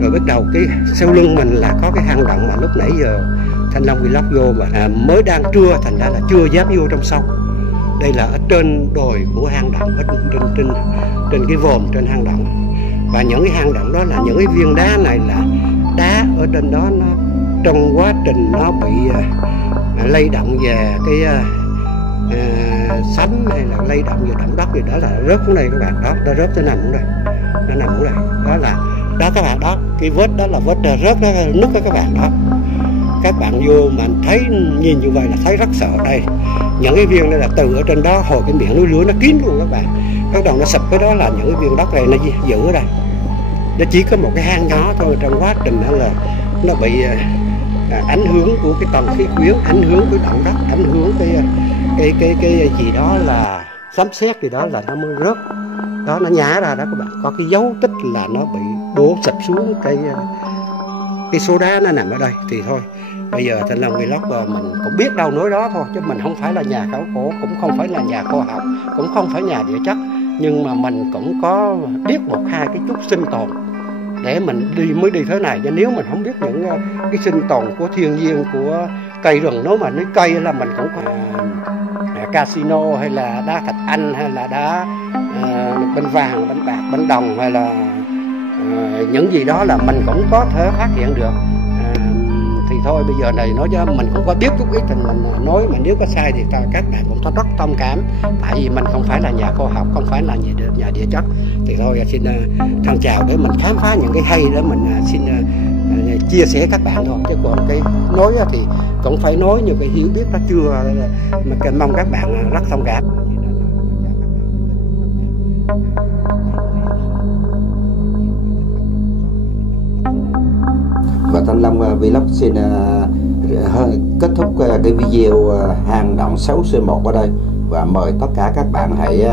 Rồi bắt đầu cái sau lưng mình là có cái hang động mà lúc nãy giờ Thanh Long Vlog vô mà mới đang trưa, thành ra là chưa dám vô trong sâu. Đây là ở trên đồi của hang động, ở trên cái vòm trên hang động. Và những cái hang động đó là những cái viên đá này là đá ở trên đó, nó trong quá trình nó bị lay động về cái sấm hay là lay động về động đất gì đó là rớt xuống đây các bạn. Đó, nó rớt tới nằm ở đây, nó nằm ở đây. Đó là đó các bạn, đó cái vết đó là vết rớt đó, nứt đó các bạn. Đó các bạn vô mà thấy nhìn như vậy là thấy rất sợ. Đây những cái viên này là từ ở trên đó hồi cái miệng núi lửa nó kín luôn các bạn. Bắt đầu nó sập cái đó là những cái viên đất này nó giữ ở đây. Nó chỉ có một cái hang nhỏ thôi, trong quá trình đó là nó bị ảnh hưởng của cái tầng khí quyển, ảnh hưởng của động đất, ảnh hưởng cái gì đó là sấm sét gì đó là nó mới rớt. Đó nó nhả ra đó các bạn, có cái dấu tích là nó bị đổ sập xuống cái số đá nó nằm ở đây. Thì thôi bây giờ Thanh Long Vlog mình cũng biết đâu nói đó thôi, chứ mình không phải là nhà khảo cổ, cũng không phải là nhà khoa học, cũng không phải nhà địa chất, nhưng mà mình cũng có biết một hai cái chút sinh tồn để mình mới đi thế này. Chứ nếu mình không biết những cái sinh tồn của thiên nhiên, của cây rừng, nếu mà nói cây là mình cũng có casino hay là đá thạch anh hay là đá bên vàng, bên bạc, bên đồng hay là những gì đó là mình cũng có thể phát hiện được. Thì thôi bây giờ này nói cho mình cũng có biết chút ít thì mình nói, mà nếu có sai thì các bạn cũng có rất thông cảm, tại vì mình không phải là nhà khoa học, không phải là nhà địa chất. Thì thôi xin thân chào để mình khám phá những cái hay đó mình xin chia sẻ các bạn thôi, chứ còn cái nói thì cũng phải nói như cái hiểu biết nó chưa, mà cần mong các bạn rất thông cảm. Và Thanh Long Vlog xin kết thúc cái video hang động 6C1 ở đây, và mời tất cả các bạn hãy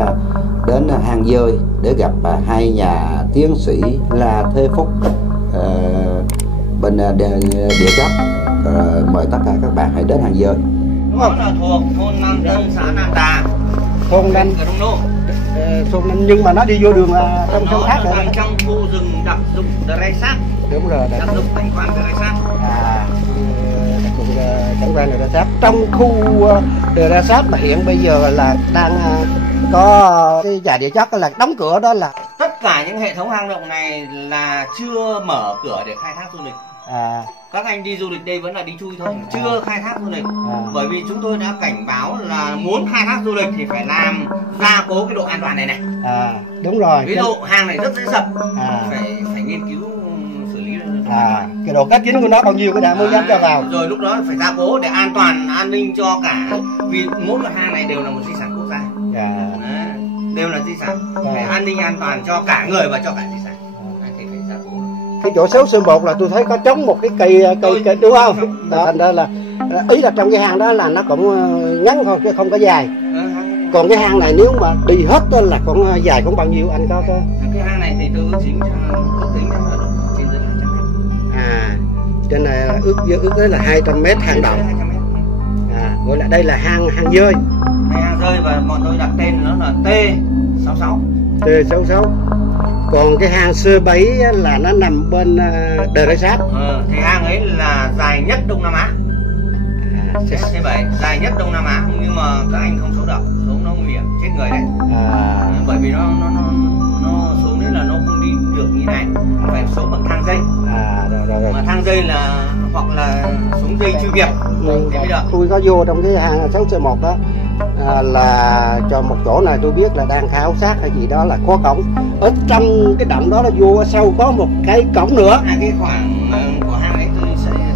đến hang Dơi để gặp hai nhà tiến sĩ La Thế Phúc bên địa chất. Mời tất cả các bạn hãy đến hang Dơi. Đó là thuộc thôn Nam Tân, xã Nam Đà, Thôn Nam nhưng mà nó đi vô đường trong sông thác rồi. Trong khu rừng đặc dụng Dresat. Đúng rồi, đặc dụng cảnh quan Dresat. Đặc dụng cảnh quan Dresat. Trong khu Dresat mà hiện bây giờ là đang có cái nhà địa chất là đóng cửa, đó là tất cả những hệ thống hang động này là chưa mở cửa để khai thác du lịch. Các anh đi du lịch đây vẫn là đi chui thôi, chưa khai thác du lịch. Bởi vì chúng tôi đã cảnh báo là muốn khai thác du lịch thì phải làm gia cố cái độ an toàn này này. Đúng rồi. Ví dụ hang này rất dễ sập, phải nghiên cứu xử lý. Cái độ cách dính của nó bao nhiêu cái đã mới dám cho vào. Rồi lúc đó phải gia cố để an toàn, an ninh cho cả, vì mỗi một hang này đều là một di sản quốc gia. Đều là di sản, phải an ninh an toàn cho cả người và cho cả di sản. Thì phải gia cố. Cái chỗ 6C1 là tôi thấy có trống một cái cây đúng không? Thành ra là ý là trong cái hang đó là nó cũng ngắn thôi chứ không có dài. Còn cái hang này nếu mà đi hết đó là còn dài cũng bao nhiêu anh có cái hang này thì tôi ước tính là trên dưới 200 m. Trên này ước tới là 200 m hang động. Gọi là đây là hang Dơi. Hang Dơi và bọn tôi đặt tên nó là T66. T66. Còn cái hang C7 là nó nằm bên Dresat. Thì hang ấy là dài nhất Đông Nam Á. C7 dài nhất Đông Nam Á, nhưng mà các anh không xuống được, xuống nó nguy hiểm chết người đấy. Bởi vì nó xuống đấy là nó không đi được như này, phải xuống bằng thang dây. Rồi. Mà thang dây là hoặc là xuống dây chuyên nghiệp. Tôi có vô trong cái hang 6C1 đó, là cho một chỗ này tôi biết là đang khảo sát hay gì đó là có cổng. Ở trong cái động đó là vô sâu có một cái cổng nữa. Cái khoảng của hang ấy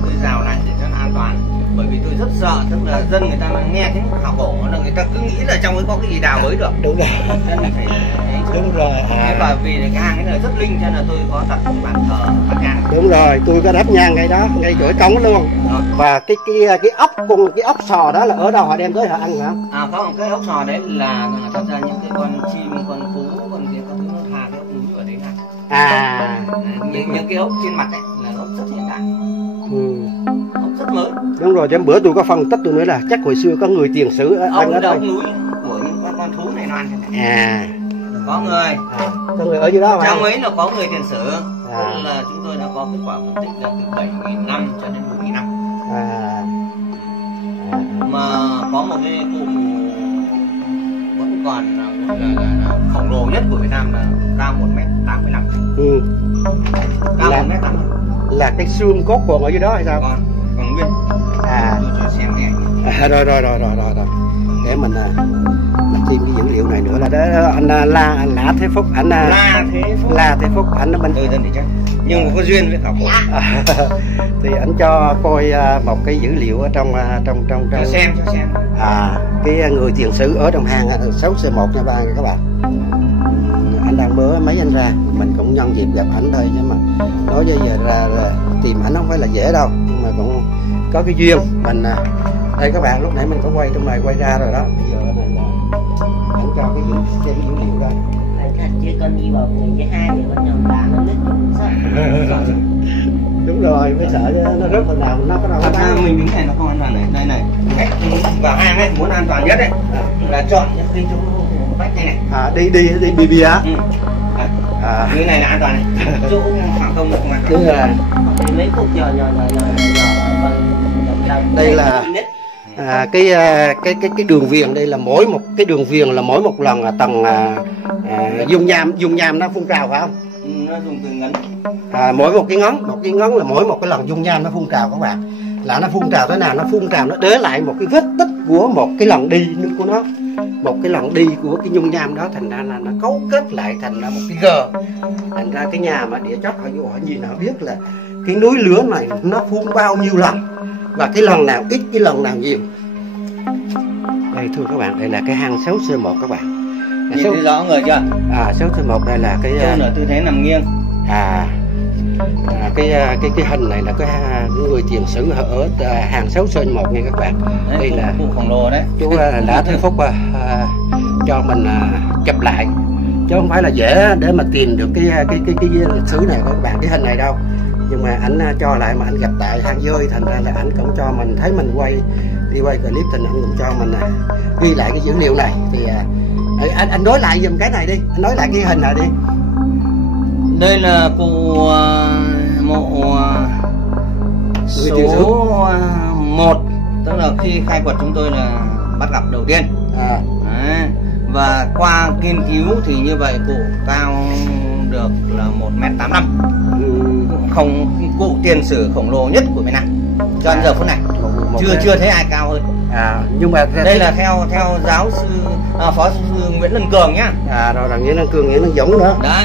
tôi rào lại để cho nó an toàn. Bởi vì tôi rất sợ, tức là dân người ta nghe tiếng khảo cổ là người ta cứ nghĩ là trong ấy có cái gì đào bới được. Đúng rồi. Đúng rồi. Và vì cái hang ấy là rất linh cho nên là tôi có đặt cái bàn thờ Phật nhang. Đúng rồi, tôi có đắp nhang ngay đó, ngay chỗ cổng luôn. Và cái ốc cùng cái ốc sò đó là ở đâu họ đem tới họ ăn hả? Có một cái ốc sò đấy là thật ra những cái con chim, con cú, con gì có thứ nó thả cái ốc núi vào đấy này. Những cái ốc trên mặt ấy là ốc rất hiện đại. Ốc rất mới. Đúng rồi, hôm bữa tôi có phân tích tôi nói là chắc hồi xưa có người tiền sử ăn ở đây. Ốc núi của những con thú này non thế này. Có người. Có người ở dưới đó mà. Trong ấy là có người tiền sử. Tức là chúng tôi đã có kết quả phân tích là từ 7.000 năm cho đến 4.000 năm. Mà có một cái cụ vẫn còn là khổng lồ nhất của Việt Nam là cao 1m85. Cao 1m85. Là cái xương cốt còn ở dưới đó hay sao? Còn nguyên. Tôi cho xem nghe. Rồi. Để mình thêm cái dữ liệu này nữa là đó, anh Lã Thế Phúc, anh La Thế Phúc anh nó bên tôi dân để chắc nhưng mà có duyên với khảo cổ. Thì anh cho coi một cái dữ liệu ở trong cho xem cái người tiền sử ở trong hang 6C1 nha các bạn. Anh đang bớ mấy anh ra, mình cũng nhân dịp gặp ảnh thôi, chứ mà nói bây giờ ra tìm ảnh không phải là dễ đâu, nhưng mà cũng có cái duyên mình. Đây các bạn, lúc nãy mình có quay trong này quay ra rồi đó, bây giờ này là ảnh cho cái dữ liệu đây. Chứ con đi vào người thứ hai thì con nhầm đá nó lít sợ. Đúng rồi, mới sợ nó rớt phần nào nó có đâu có bán. Mình đứng này nó không an toàn này, đây này. Cách vào hang ấy muốn an toàn nhất đấy là chọn những cái chỗ vách này này. Đi bì á. Như này là an toàn này. Chỗ khoảng không không an toàn. Đúng rồi. Mấy cục nhỏ. Đây là cái đường viền, đây là mỗi một cái đường viền là mỗi một lần là tầng dung nham nó phun trào phải không? Nó dùng từ ngấn. Mỗi một cái ngấn là mỗi một cái lần dung nham nó phun trào các bạn. Là nó phun trào thế nào? Nó phun trào nó để lại một cái vết tích của một cái lần đi của nó, một cái lần đi của cái dung nham đó, thành ra là nó cấu kết lại thành ra một cái gờ. Thành ra cái nhà mà địa chất họ nhìn họ biết là cái núi lửa này nó phun bao nhiêu lần và cái lần nào ít, cái lần nào nhiều. Đây thưa các bạn, đây là cái hang 6C1 các bạn. Nhìn thấy rõ người chưa? 6C1 đây là cái ở tư thế nằm nghiêng. Cái hình này là cái người tiền sử ở hàng 6C1 nha các bạn. Đây là cụ khổng lồ đấy. Chú Lã Thế Phúc cho mình chụp lại, chứ không phải là dễ để mà tìm được cái lịch sử này các bạn, cái hình này đâu. Nhưng mà anh cho lại mà anh gặp tại hang dơi, thành ra là anh cũng cho mình thấy mình đi quay clip, thì anh cũng cho mình ghi lại cái dữ liệu này. Thì anh nói lại giùm cái này đi, anh nói lại cái hình này đi. Đây là cụ mộ số 1, tức là khi khai quật chúng tôi là bắt gặp đầu tiên. Và qua nghiên cứu thì như vậy cụ cao được là 1m85. Không, cụ tiền sử khổng lồ nhất của miền Nam cho đến giờ phút này chưa thấy ai cao hơn. Nhưng mà đây là theo giáo sư phó sư Nguyễn Lân Cường nhá. Rồi là Nguyễn Lân Cường, Nguyễn Lân Dũng nữa. Đấy.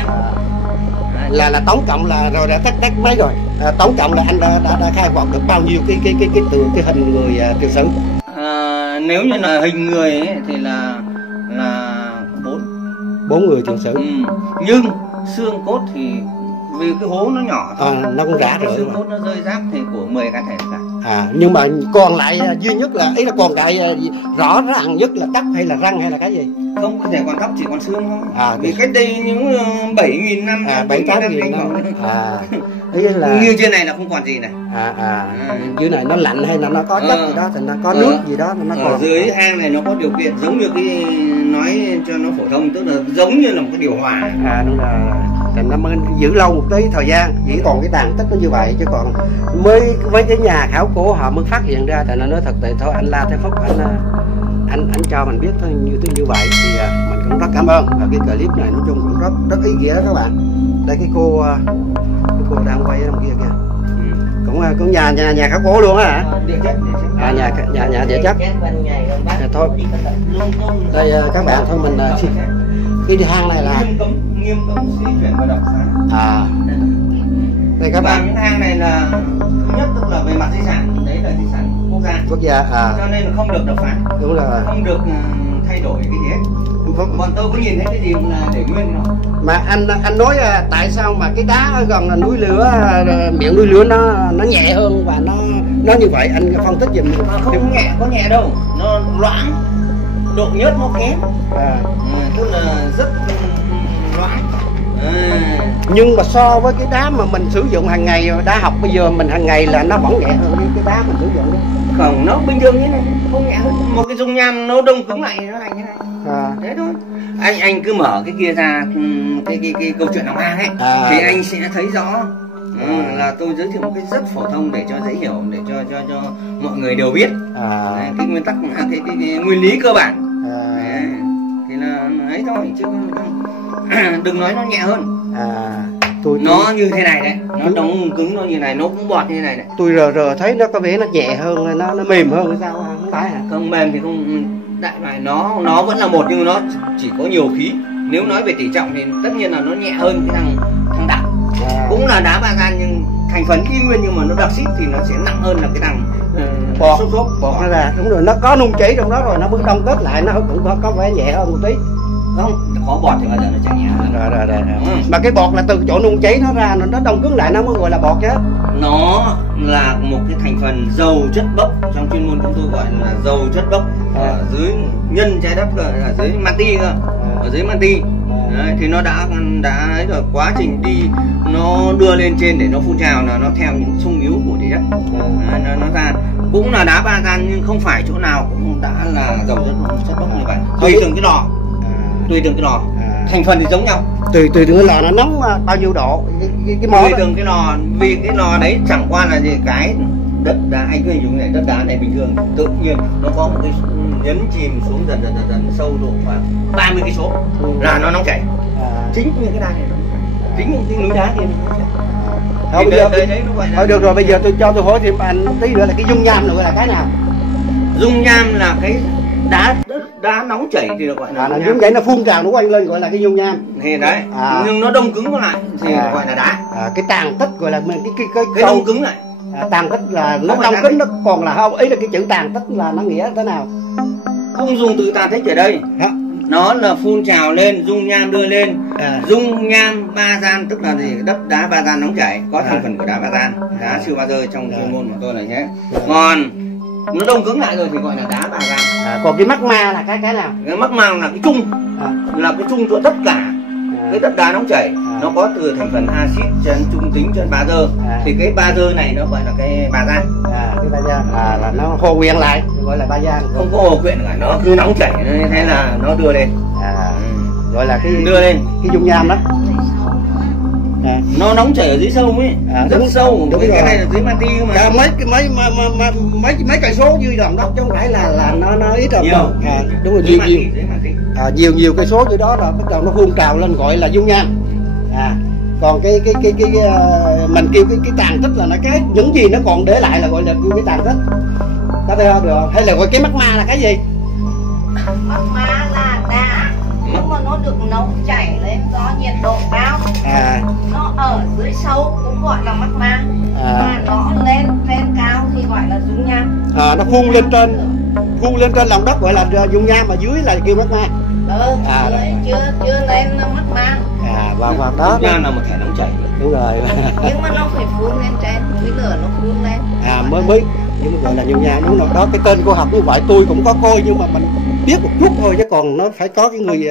Là tổng cộng là rồi đã tách mấy rồi. Tổng cộng là anh đã khai quật được bao nhiêu cái hình người tiền sử? Nếu như là hình người ấy, thì là 4 người tiền sử. Nhưng xương cốt thì vì cái hố nó nhỏ thôi, nó cũng rã rồi. Xương cốt nó rơi rác thì của 10 cá thể cả. Nhưng mà còn lại duy nhất là ý là còn lại rõ ràng nhất là tóc hay là răng hay là cái gì? Không có thể còn tóc, chỉ còn xương thôi. Vì cách đây những 7.000 năm, 7-8.000 năm. Ý là như trên này là không còn gì này. Dưới này nó lạnh hay là nó có chất gì đó, thì nó có nước gì đó, nó còn. Dưới hang này nó có điều kiện giống như cái nói cho nó phổ thông, tức là giống như là một cái điều hòa. Đúng là thành nó mới giữ lâu một tí thời gian, chỉ còn cái tàn tích nó như vậy, chứ còn với cái nhà khảo cổ họ mới phát hiện ra. Thì nó nói thật vậy thôi, anh La Thế Phúc anh cho mình biết thôi như vậy thì mình cũng rất cảm ơn. Và cái clip này nói chung cũng rất ý nghĩa đó các bạn. Đây cái cô đang quay ở trong kia kìa, cũng nhà khảo cổ luôn á hả? Nhà địa chất. Thôi đây các bạn, thôi mình cái hang này là nghiêm cấm di chuyển và đặc sản. Đây các bạn, những hang này là thứ nhất tức là về mặt di sản, đấy là di sản quốc gia. Cho nên là không được đập phá. Đúng rồi. Không được thay đổi cái gì hết. Bọn tôi có nhìn thấy cái gì cũng là để nguyên nó. Mà anh nói tại sao mà cái đá ở gần là núi lửa, miệng núi lửa nó nhẹ hơn và nó như vậy, anh phân tích giùm. Không có nhẹ đâu, nó loãng, độ nhớt nó kém. Tức là rất loãng. Nhưng mà so với cái đá mà mình sử dụng hàng ngày, đá học bây giờ mình hàng ngày là nó vẫn nhẹ hơn cái đá mình sử dụng đó. Không, nó bình thường như này, không nhẹ hơn. Một cái dung nham nó đông cứng lại nó thành như này. Thế thôi. Anh cứ mở cái kia ra, cái câu chuyện Long Hang ấy, thì anh sẽ thấy rõ. Là tôi giới thiệu một cái rất phổ thông để cho dễ hiểu, để cho mọi người đều biết cái nguyên tắc, cái nguyên lý cơ bản. Thì là ấy thôi, chứ đừng nói nó nhẹ hơn. Nó như thế này đấy, nó đóng cứng, nó như này, nó cũng bọt như này này. Tôi rờ thấy nó có vẻ nó nhẹ hơn, nó mềm hơn hay sao, không phải hả? Không mềm thì không, đại loại nó vẫn là một nhưng nó chỉ có nhiều khí. Nếu nói về tỷ trọng thì tất nhiên là nó nhẹ hơn cái thằng đặc. Cũng là đá ba gian nhưng thành phần y nguyên, nhưng mà nó đặc xít thì nó sẽ nặng hơn là cái thằng bọt bọt nó ra. Đúng rồi, nó có nung chảy trong đó rồi, nó mới đông kết lại, nó cũng có vẻ nhẹ hơn một tí. Không, có bọt thì bao giờ nó chẳng nhẹ hơn. Rồi. Mà cái bọt là từ chỗ nung cháy nó ra, nó đông cứng lại nó mới gọi là bọt chứ. Nó là một cái thành phần dầu chất bốc, trong chuyên môn chúng tôi gọi là dầu chất bốc ở dưới nhân trái đất, ở dưới manti cơ, ở dưới manti. Đấy, thì nó đã ấy rồi, quá trình đi nó đưa lên trên để nó phun trào là nó theo những xung yếu của địa chất. Nó ra cũng là đá ba gian nhưng không phải chỗ nào cũng đã là dầu chất bốc như vậy, tùy từng cái lò, thành phần thì giống nhau, tùy từng cái lò nó nóng bao nhiêu độ, cái món tùy từng cái lò, vì cái lò đấy chẳng qua là gì, cái đất đá, anh cứ hình dung này, đất đá này bình thường tự nhiên nó có một cái nhấn chìm xuống dần sâu độ khoảng 30 cây số là nó nóng chảy. Chính những cái đá này nó chính những cái núi đá kia nó chảy. Thôi bây giờ thôi được rồi, bây giờ tôi cho tôi hỏi thêm anh tí nữa là cái dung nham là gọi là cái nào? Dung nham là cái đá nóng chảy thì được gọi là giống vậy, nó phun trào nó quanh lên gọi là cái dung nham. Thì đấy, nhưng nó đông cứng lại thì gọi là đá. Cái tàn tích gọi là cái đông cứng lại. Tàn tích là nó đông cứng, nó còn là không, ý là cái chữ tàn tích là nó nghĩa thế nào? Không dùng từ tàn tích ở đây. Nó là phun trào lên, dung nham đưa lên. Dung nham ba gian tức là gì? Đất đá ba gian nóng chảy, có thành phần của đá ba gian, đá siêu ba rơi trong chuyên môn của tôi là như thế. Còn nó đông cứng lại rồi thì gọi là đá ba gian. Còn cái magma là cái nào? Cái magma là cái chung, là cái chung cho tất cả cái đất đá nóng chảy. Nó có từ thành phần axit trên trung tính trên ba dơ. Thì cái ba dơ này nó gọi là cái ba gian. Cái ba gian là nó hồ quyện lại gọi là ba gian. Không có hồ quyện cả, nó cứ nóng chảy thế là nó đưa lên. Gọi là cái đưa lên cái dung nham đó. Nó nóng chảy ở dưới sâu ấy, rất sâu. Đúng cái này là dưới manti mà. Mấy cây số dưới lòng đất chứ không phải là nó ít đâu. Đúng rồi, nhiều cây số dưới đó là bắt đầu nó phun trào lên gọi là dung nham. Còn cái mình kêu cái tàn tích là những gì nó còn để lại là gọi là cái tàn tích. Có thấy không? Được không? Hay là gọi cái magma là cái gì? Magma là đá nhưng mà nó được nấu chảy lên do nhiệt độ cao. Nó ở dưới sâu cũng gọi là magma. Mà nó lên cao thì gọi là dung nham. Nó phun lên trên lòng đất gọi là dung nham, mà dưới là kêu magma. Chưa lên magma. Và đó dung nham là một thể nóng chảy. Đúng rồi. Nhưng mà nó phải phun lên trên, cái lửa nó phun lên. Mới nhưng mà gọi là dung nham. Đúng rồi, đó cái tên cô học như vậy tôi cũng có coi nhưng mà mình biết một chút thôi, chứ còn nó phải có cái người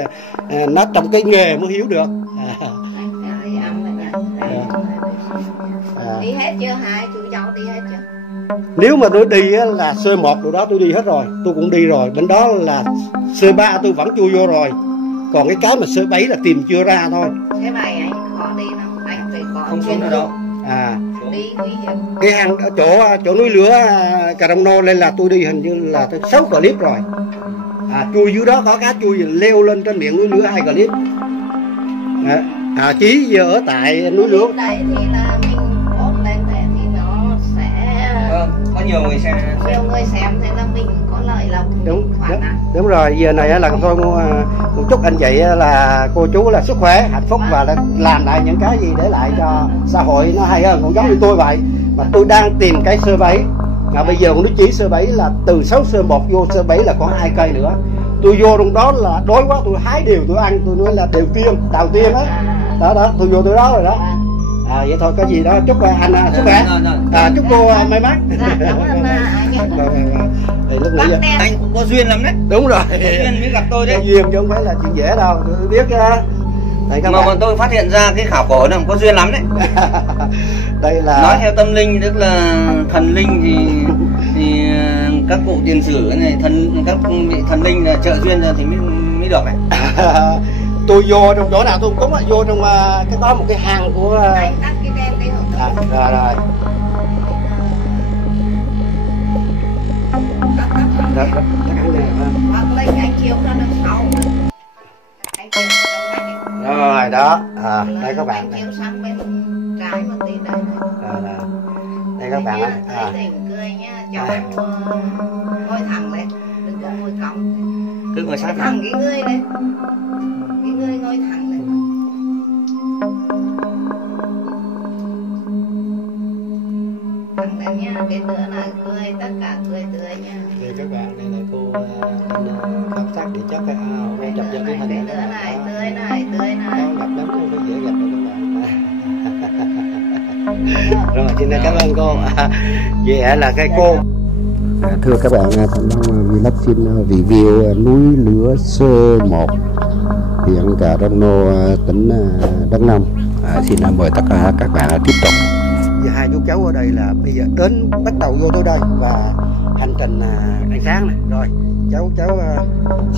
nó trong cái nghề mới hiểu được. Đi hết chưa? Hai chú cháu đi hết chưa? Nếu mà tôi đi là C1 rồi đó tôi đi hết rồi, tôi cũng đi rồi. Bên đó là C3 tôi vẫn chui vô rồi. Còn cái mà C7 là tìm chưa ra thôi. Cái này anh khó đi đâu, anh phải có không xuống đâu. Đi nguy hiểm. Cái hang ở chỗ núi lửa Cà Rông Nô lên là tôi đi hình như là tới 6 clip rồi. Chui dưới đó có cá chui leo lên trên miệng núi lửa 2 clip. Chí giờ ở tại núi lửa. Đấy thì là mình post lên thế thì nó sẽ có nhiều người xem thế là mình có lợi lộc. Đúng rồi, giờ này là thôi một chúc anh chị là cô chú là sức khỏe, hạnh phúc và làm lại những cái gì để lại cho xã hội nó hay hơn, cũng giống như tôi vậy. Mà tôi đang tìm cái C7. Bây giờ nó chỉ C7 là từ 6 C1 vô C7 là có 2 cây nữa. Tôi vô trong đó là đói quá, tôi hái điều tôi ăn, tôi nói là đào tiên á. Đó, tôi vô tới đó rồi đó. Vậy thôi, cái gì đó chúc anh sức khỏe. Chúc cô may mắn. Thì lúc nãy giờ anh cũng có duyên lắm đấy. Đúng rồi. Có duyên mới gặp tôi đấy. Duyên chứ không phải là chuyện dễ đâu, tôi biết mà bọn tôi phát hiện ra cái khảo cổ này có duyên lắm đấy. Đây là nói theo tâm linh, tức là thần linh thì các cụ tiền sử này các vị thần linh là trợ duyên ra thì mới được này. Tôi vô trong chỗ nào tôi cũng có vô trong cái có một cái hang của anh tắt cái đèn đi không? Rồi. Hoặc lên anh chiếu ra đằng sau. Anh chiếu trong này. Rồi đó. Đây các bạn. Anh chiếu sang bên trái một tí đây. Đây các bạn á. Đừng cười nhá, cháu ngồi thẳng lên, đừng có ngồi cong. Cứ ngồi sát thẳng cái người đấy, cái người ngồi thẳng lên. Thẳng lên nha, cái nữa là cười, tất cả cười tươi nha. Đây các bạn, đây là cô khảo sát địa chất cái ao, chụp cho cái hình này. Cái nữa này, tươi này. Nó gặp lắm không có dễ gặp đâu các bạn. Rồi xin cảm ơn cô. Vậy là cái cô. Thưa các bạn, Thành Long Vlog xin review núi Lửa Sơ 1, huyện Cà Rông Nô, tỉnh Đắk Nông. Xin mời tất cả các bạn tiếp tục. Giờ hai chú cháu ở đây là bây giờ đến bắt đầu vô tới đây và hành trình ăn sáng này. Rồi cháu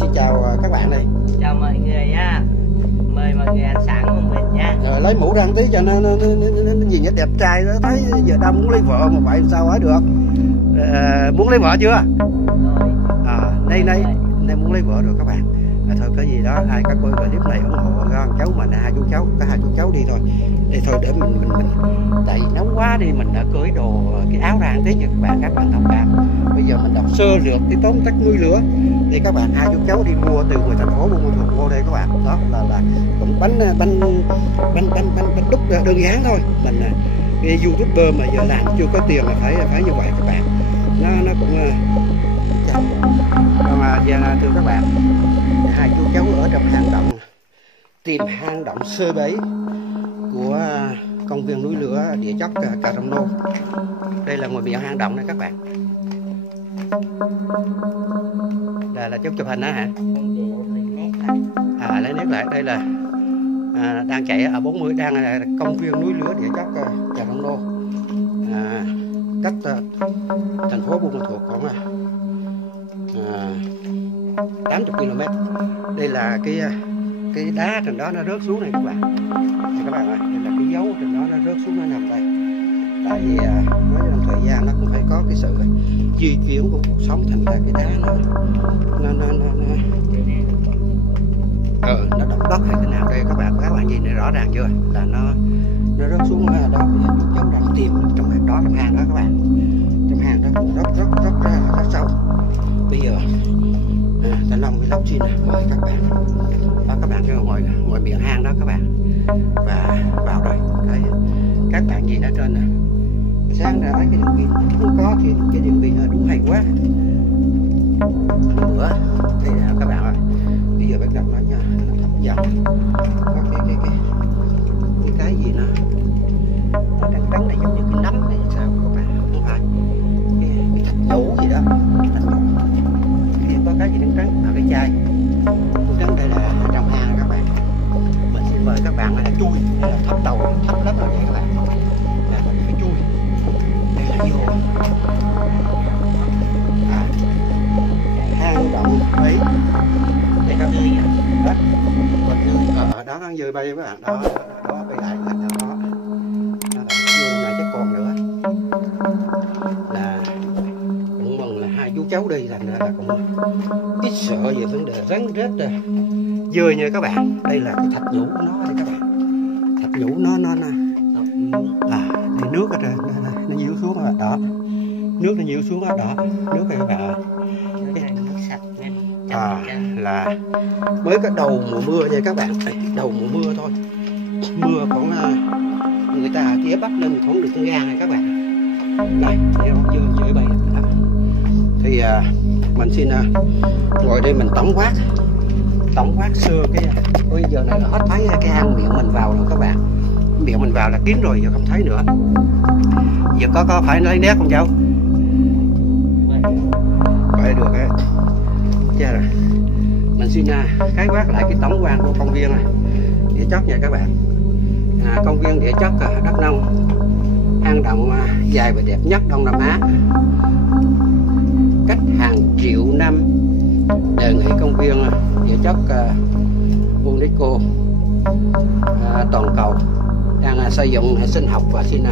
xin chào các bạn đây. Chào mọi người nha. Mời mọi người ăn sáng cùng mình nha. Rồi lấy mũ ra một tí cho nó gì nhỉ, đẹp trai đó. Thấy giờ đang muốn lấy vợ mà vậy sao hỏi được. Muốn lấy vợ chưa? Rồi. Đây muốn lấy vợ rồi các bạn. Thôi cái gì đó hai các cô clip này ủng hộ con cháu mình, hai chú cháu đi thôi. Để thôi để mình tại vì nóng quá đi, mình đã cưới đồ cái áo ra tí cho các bạn thông cảm. Bây giờ mình đọc sơ lược cái tóm tắt núi lửa thì các bạn, hai chú cháu đi mua từ ngoài thành phố Buôn Ma Thuột vô đây các bạn. Đó là cũng bánh đúc đơn giản thôi. Mình cái YouTuber mà giờ làm chưa có tiền là phải như vậy các bạn. Nó cũng mà giờ thưa các bạn, hai chú cháu ở trong hang động, tìm hang động sơ bấy của công viên núi lửa địa chất Cà Rông Nô. Đây là ngoài miệng hang động này các bạn. Đây là chụp hình đó hả? Lấy nét lại. Đây là đang chạy ở 40, đang là công viên núi lửa địa chất Cà Rông Nô, cách thành phố Buôn Ma Thuột khoảng 80 km. Đây là cái đá trên đó nó rớt xuống này các bạn. Các bạn ơi, đây là cái dấu trên đó nó rớt xuống, nó nằm đây. Tại vì nói trong thời gian nó cũng phải có cái sự di chuyển của cuộc sống, thành ra cái đá nó động đất hay thế nào đây các bạn nhìn này rõ ràng chưa, là nó rớt xuống đó. Bây giờ chú cháu đang tìm trong hang đó, các bạn. Trong hang đó rất sâu. Bây giờ Thành Long Vlog xin mời các bạn đó, các bạn ngồi miệng hang đó các bạn, và vào đây các bạn nhìn ở trên này, sáng ra cái điện pin không có thì cái điện pin nó đúng hay quá. Bữa đây là các bạn ơi, bây giờ bắt đầu nó nha, nó thấp dần, có cái gì nó trắng này giống như cái nấm hay sao các bạn, không phải cái thạch nhũ gì đó, có cái gì trắng ở cái chai trắng. Đây là trong hang các bạn. Mình xin mời các bạn là chui, đây là thấp đầu thấp lắm rồi các bạn, là mình phải chui. Đây là vô hang động ấy. Đây các bạn đó, con dươi bay các bạn, đó bay lại đó, vô trong này chắc còn nữa. Là cũng mừng là hai chú cháu đi, thành ra là cũng ít sợ về vấn đề rắn rết dơi nha các bạn. Đây là cái thạch nhũ của nó đây các bạn. Thạch nhũ nó đây nước ở trên nó nhiễu xuống đó, đó. Nước nó nhiễu xuống đó, đó. Nước này các bạn. Là mới có đầu mùa mưa nha các bạn. Đầu mùa mưa thôi. Mưa khoảng người ta tía bắt lên khoảng được con gan này các bạn. Này, dơi bay đó. Thì mình xin ngồi đây mình tổng quát sơ cái bây giờ này là hết thấy cái hang miệng mình vào rồi các bạn. Miệng mình vào là kín rồi, giờ không thấy nữa. Giờ có phải lấy nét không cháu? Vậy được á. Cha rồi. Mình xin khái quát lại cái tổng quan của công viên này địa chất nha các bạn. Công viên địa chất Đắk Nông, hang động dài và đẹp nhất Đông Nam Á, cách hàng triệu năm. Đề nghị công viên địa chất UNESCO toàn cầu đang xây dựng hệ sinh học và xin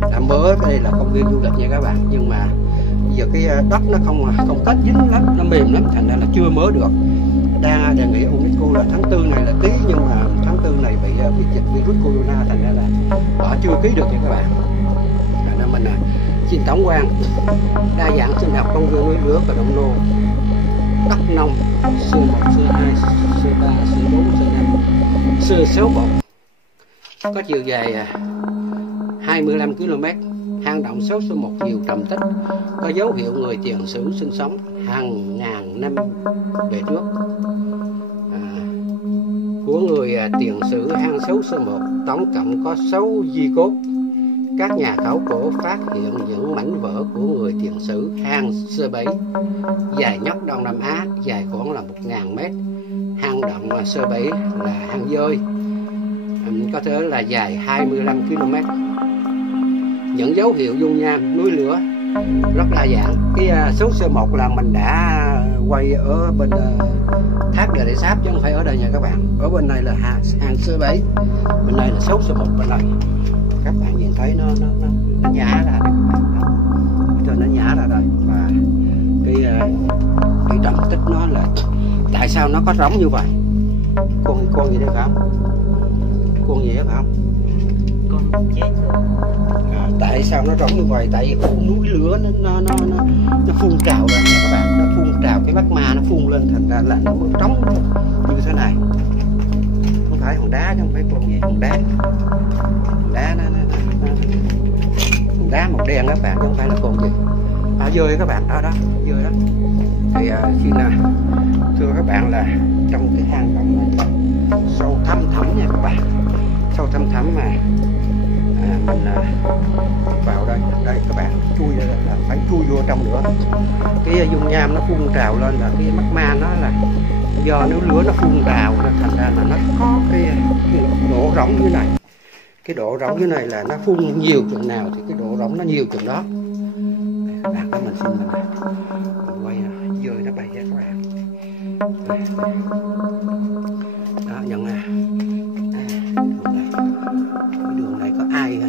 làm mới. Đây là công viên du lịch nha các bạn, nhưng mà giờ cái đất nó không tách dính lắm, nó mềm lắm, thành ra là chưa mới được. Đang đề nghị UNESCO là tháng 4 này là ký, nhưng mà tháng 4 này bị dịch virus corona, thành ra là họ chưa ký được nha các bạn. Nên mình xin tổng quan đa dạng sinh học công viên núi lửa Cà Rông Nô đất nông xưa 1, xưa 2, xưa 3, xưa 4, xưa 5, xưa 6 bộ, có chiều dài 25 km. Hang động 6 xưa 1 nhiều trầm tích, có dấu hiệu người tiền sử sinh sống hàng ngàn năm về trước. Của người tiền sử hang 6 xưa 1 tổng cộng có 6 di cốt. Các nhà khảo cổ phát hiện những mảnh vỡ của người tiền sử hang xưa 7 dài nhất Đông Nam Á, dài khoảng là 1000 mét. Hang động xưa 7 là hang dơi, có thể là dài 25 km. Những dấu hiệu dung nham núi lửa rất đa dạng. Cái số C1 là mình đã quay ở bên tháp Đề Đại Sáp chứ không phải ở đây nha các bạn. Ở bên này là hang C7, bên này là số C1 bên này. Các bạn nhìn thấy nó nhả ra đây, cho nó nhả ra đây. Và cái trầm tích nó là tại sao nó có rỗng như vậy? Con gì đây phải không? Con gì đấy phải không? Con chết rồi. Tại sao nó rỗng như vậy? Tại vì khu núi lửa nó phun trào ra nha các bạn, nó phun trào cái magma nó phun lên, thành ra là nó mới trống như thế này. Không phải hòn đá chứ không phải con gì, hòn đá hòn đá màu đen các bạn chứ không phải là con gì. Dơi các bạn, đó dơi đó. Thì khi nào thưa các bạn là trong cái hang động này sâu thăm thẳm nha các bạn, sâu thăm thẳm mà mình vào đây các bạn chui ra là phải chui vô trong nữa. Cái dung nham nó phun trào lên là cái magma nó là do nếu lửa nó phun trào nên thành ra là nó có cái độ rỗng như này. Cái độ rỗng như này là nó phun nhiều chừng nào thì cái độ rỗng nó nhiều chừng đó. Các bạn có mình xin mình quay dơi nó bay ra các bạn. Đó, nhận đường này có ai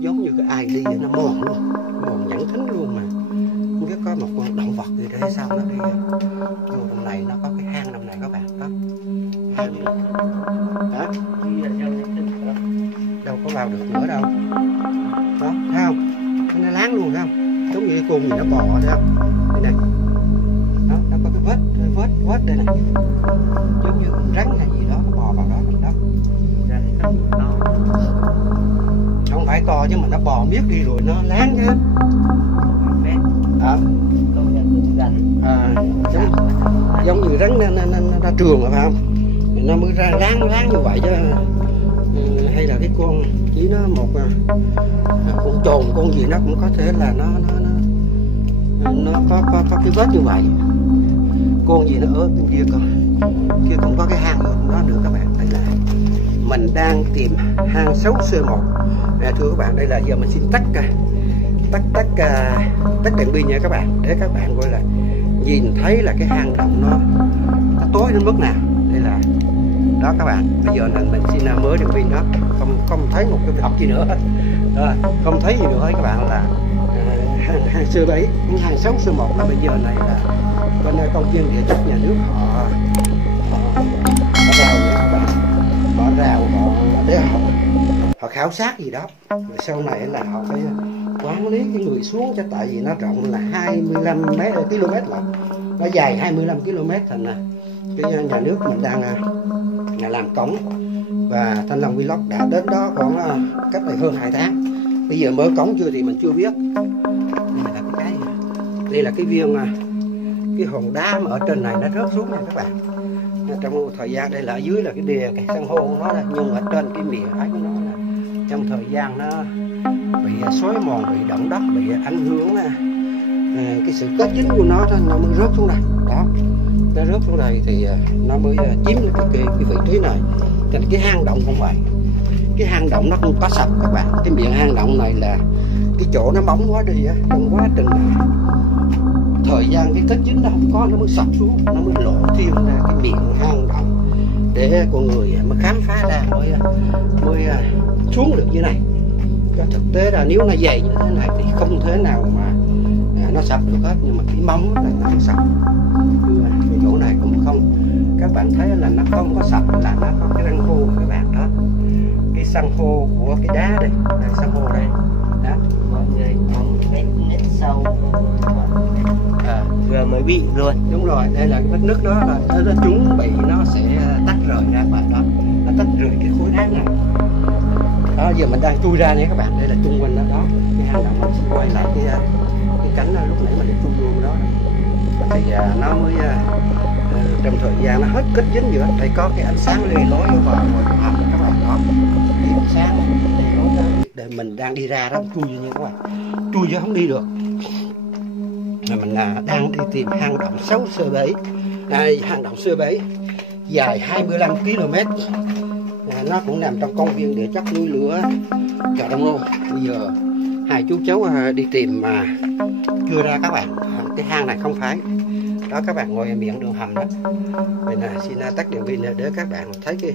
giống như cái ai đi nó mòn luôn, mòn nhẵn thính luôn mà không biết có một con động vật gì để sao nó đi vô trong này. Nó có cái hang trong này các bạn đó. Hả? Đâu có vào được nữa đâu. Đó, thấy không? Nó láng luôn thấy không? Giống như con gì nó bò thấy không? Đây này. Đó, nó có cái vết đây này. Giống như con rắn hay gì đó nó bò vào đó mình đó. Không phải to chứ mà nó bò biết đi rồi nó láng chứ. Giống như rắn nó trường mà phải không? Nó mới ra láng như vậy chứ. Hay là cái con chỉ nó một con trồn con gì nó cũng có thể là nó có cái vết như vậy. Con gì nó ở bên kia còn có cái hang ở đó nữa các bạn. Đây là mình đang tìm hang 6C1. Thưa các bạn, đây là giờ mình xin tắt đèn pin nha các bạn, để các bạn gọi là nhìn thấy là cái hang động nó tối đến mức nào. Đây là đó các bạn. Bây giờ là mình xin mới đèn pin đó, không thấy một cái vật gì nữa hết, không thấy gì nữa hết các bạn. Là hang C7, hang 6C1 là bây giờ này là bên công viên địa chất nhà nước họ rào các bạn, họ rào để họ khảo sát gì đó. Rồi sau này là họ phải quản lý cái người xuống cho, tại vì nó rộng là 25 km lận, nó dài 25 km. Thành là cái nhà nước mình đang làm cổng, và Thanh Long Vlog đã đến đó khoảng cách đây hơn 2 tháng. Bây giờ mở cổng chưa thì mình chưa biết. Đây là cái viên cái hòn đá mà ở trên này nó rớt xuống nha các bạn. Trong thời gian đây là ở dưới là cái đìa cái san hô của nó đây, nhưng ở trên cái miệng ấy của nó là trong thời gian nó bị xói mòn, bị động đất, bị ảnh hưởng cái sự kết dính của nó mới rớt xuống đây. Đó, nó rớt xuống đây thì nó mới chiếm được cái vị trí này. Nên cái hang động cũng vậy, cái hang động nó không có sập các bạn. Cái miệng hang động này là cái chỗ nó bóng quá đi á, trong quá trình thời gian cái kết dính nó không có, nó mới sập xuống, nó mới lộ thiên ra cái miệng hang động để con người mới khám phá ra, mới xuống được như này. Cho thực tế là nếu nó dày như thế này thì không thể nào mà nó sập được hết, nhưng mà cái móng là nó không sập. Cái chỗ này cũng không, các bạn thấy là nó không có sập, là nó có cái răng khô các bạn đó, cái san hô của cái đá đây, đây san hô đây đó. Mọi người còn vết nứt sâu vừa mới bị luôn. Đúng rồi, đây là cái vết nứt đó, là nó chuẩn bị nó sẽ tách rời ra các bạn đó, nó tách rời cái khối đá này. Đó, giờ mình đang chui ra nha các bạn, đây là chung quanh đó, đó cái hang động. Mình sẽ quay lại cái cánh đó, lúc nãy mình đã chui luôn đó, thì nó mới trong thời gian nó hết kết dính giữa. Đây có cái ánh sáng lê lối vào ngoài hầm các bạn đó, cái ánh sáng lê lối đó. Để mình đang đi ra đó, chui vô nha các bạn, chui vô không đi được. Mình đang đi tìm hang động 6 Sơ Bấy. Hang động Sơ Bấy dài 25 km. Nó cũng nằm trong công viên địa chất núi lửa Cà Đông Lô. Bây giờ hai chú cháu đi tìm mà chưa ra các bạn. Cái hang này không phải đó các bạn, ngồi miệng đường hầm đó. Mình xin tắt đèn pin để các bạn thấy cái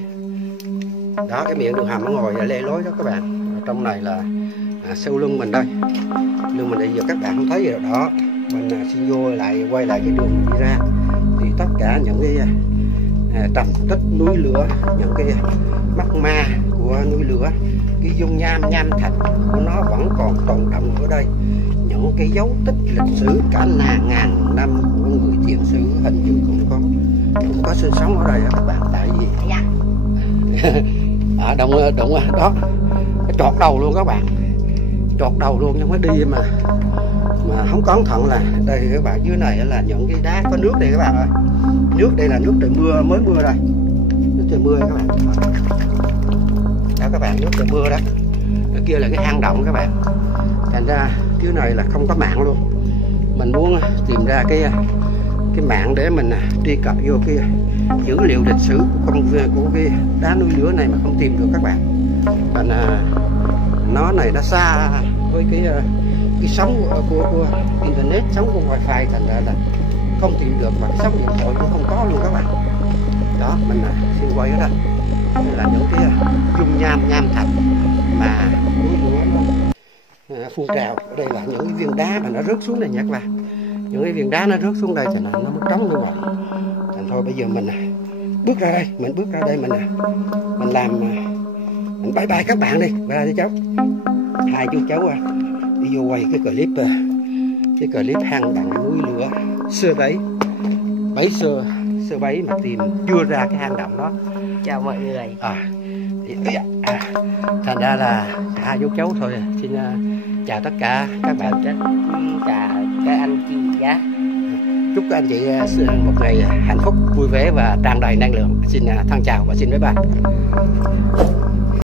đó, cái miệng đường hầm nó ngồi lê lối đó các bạn. Trong này là sau lưng mình đây, lưng mình đây giờ các bạn không thấy gì đó. Mình xin vô lại quay lại cái đường đi ra, thì tất cả những cái trầm tích núi lửa, những cái magma của núi lửa, cái dung nham thạch của nó vẫn còn tồn động ở đây. Những cái dấu tích lịch sử cả ngàn năm của người tiền sử hình như cũng có sinh sống ở đây các bạn. Tại vì động đó, trọt đầu luôn các bạn, trọt đầu luôn, nhưng mới đi mà không cẩn thận là đây các bạn. Dưới này là những cái đá có nước đây các bạn ơi. Nước đây là nước trời mưa, mới mưa đây, nước trời mưa các bạn đó các bạn, nước trời mưa đó. Ở kia là cái hang động các bạn. Thành ra dưới này là không có mạng luôn. Mình muốn tìm ra cái mạng để mình truy cập vô cái dữ liệu lịch sử của cái đá núi lửa này mà không tìm được các bạn. Thành nó này nó xa với cái sóng của internet, sóng của wifi, thành ra là không tìm được, mà sóng điện thoại cũng không có luôn các bạn. Đó, mình xin quay ở đây. Đây là những cái dung nham thạch mà núi lửa nó phun trào. Ở đây là những cái viên đá mà nó rớt xuống đây nha các bạn. Những cái viên đá nó rớt xuống đây thì nó mới trống như vậy. Thành thôi bây giờ mình bước ra đây, mình làm mình bye bye các bạn đi, bye đi cháu. Hai chú cháu đi vô quay cái clip hang động núi lửa Sơ Bấy, Sơ Bấy mà tìm chưa ra cái hang động đó. Chào mọi người. Thành ra là hai chú cháu thôi. Xin chào tất cả các bạn, Chào các anh chị nhé. chúc các anh chị một ngày hạnh phúc, vui vẻ và tràn đầy năng lượng. Xin thân chào và xin bye bye.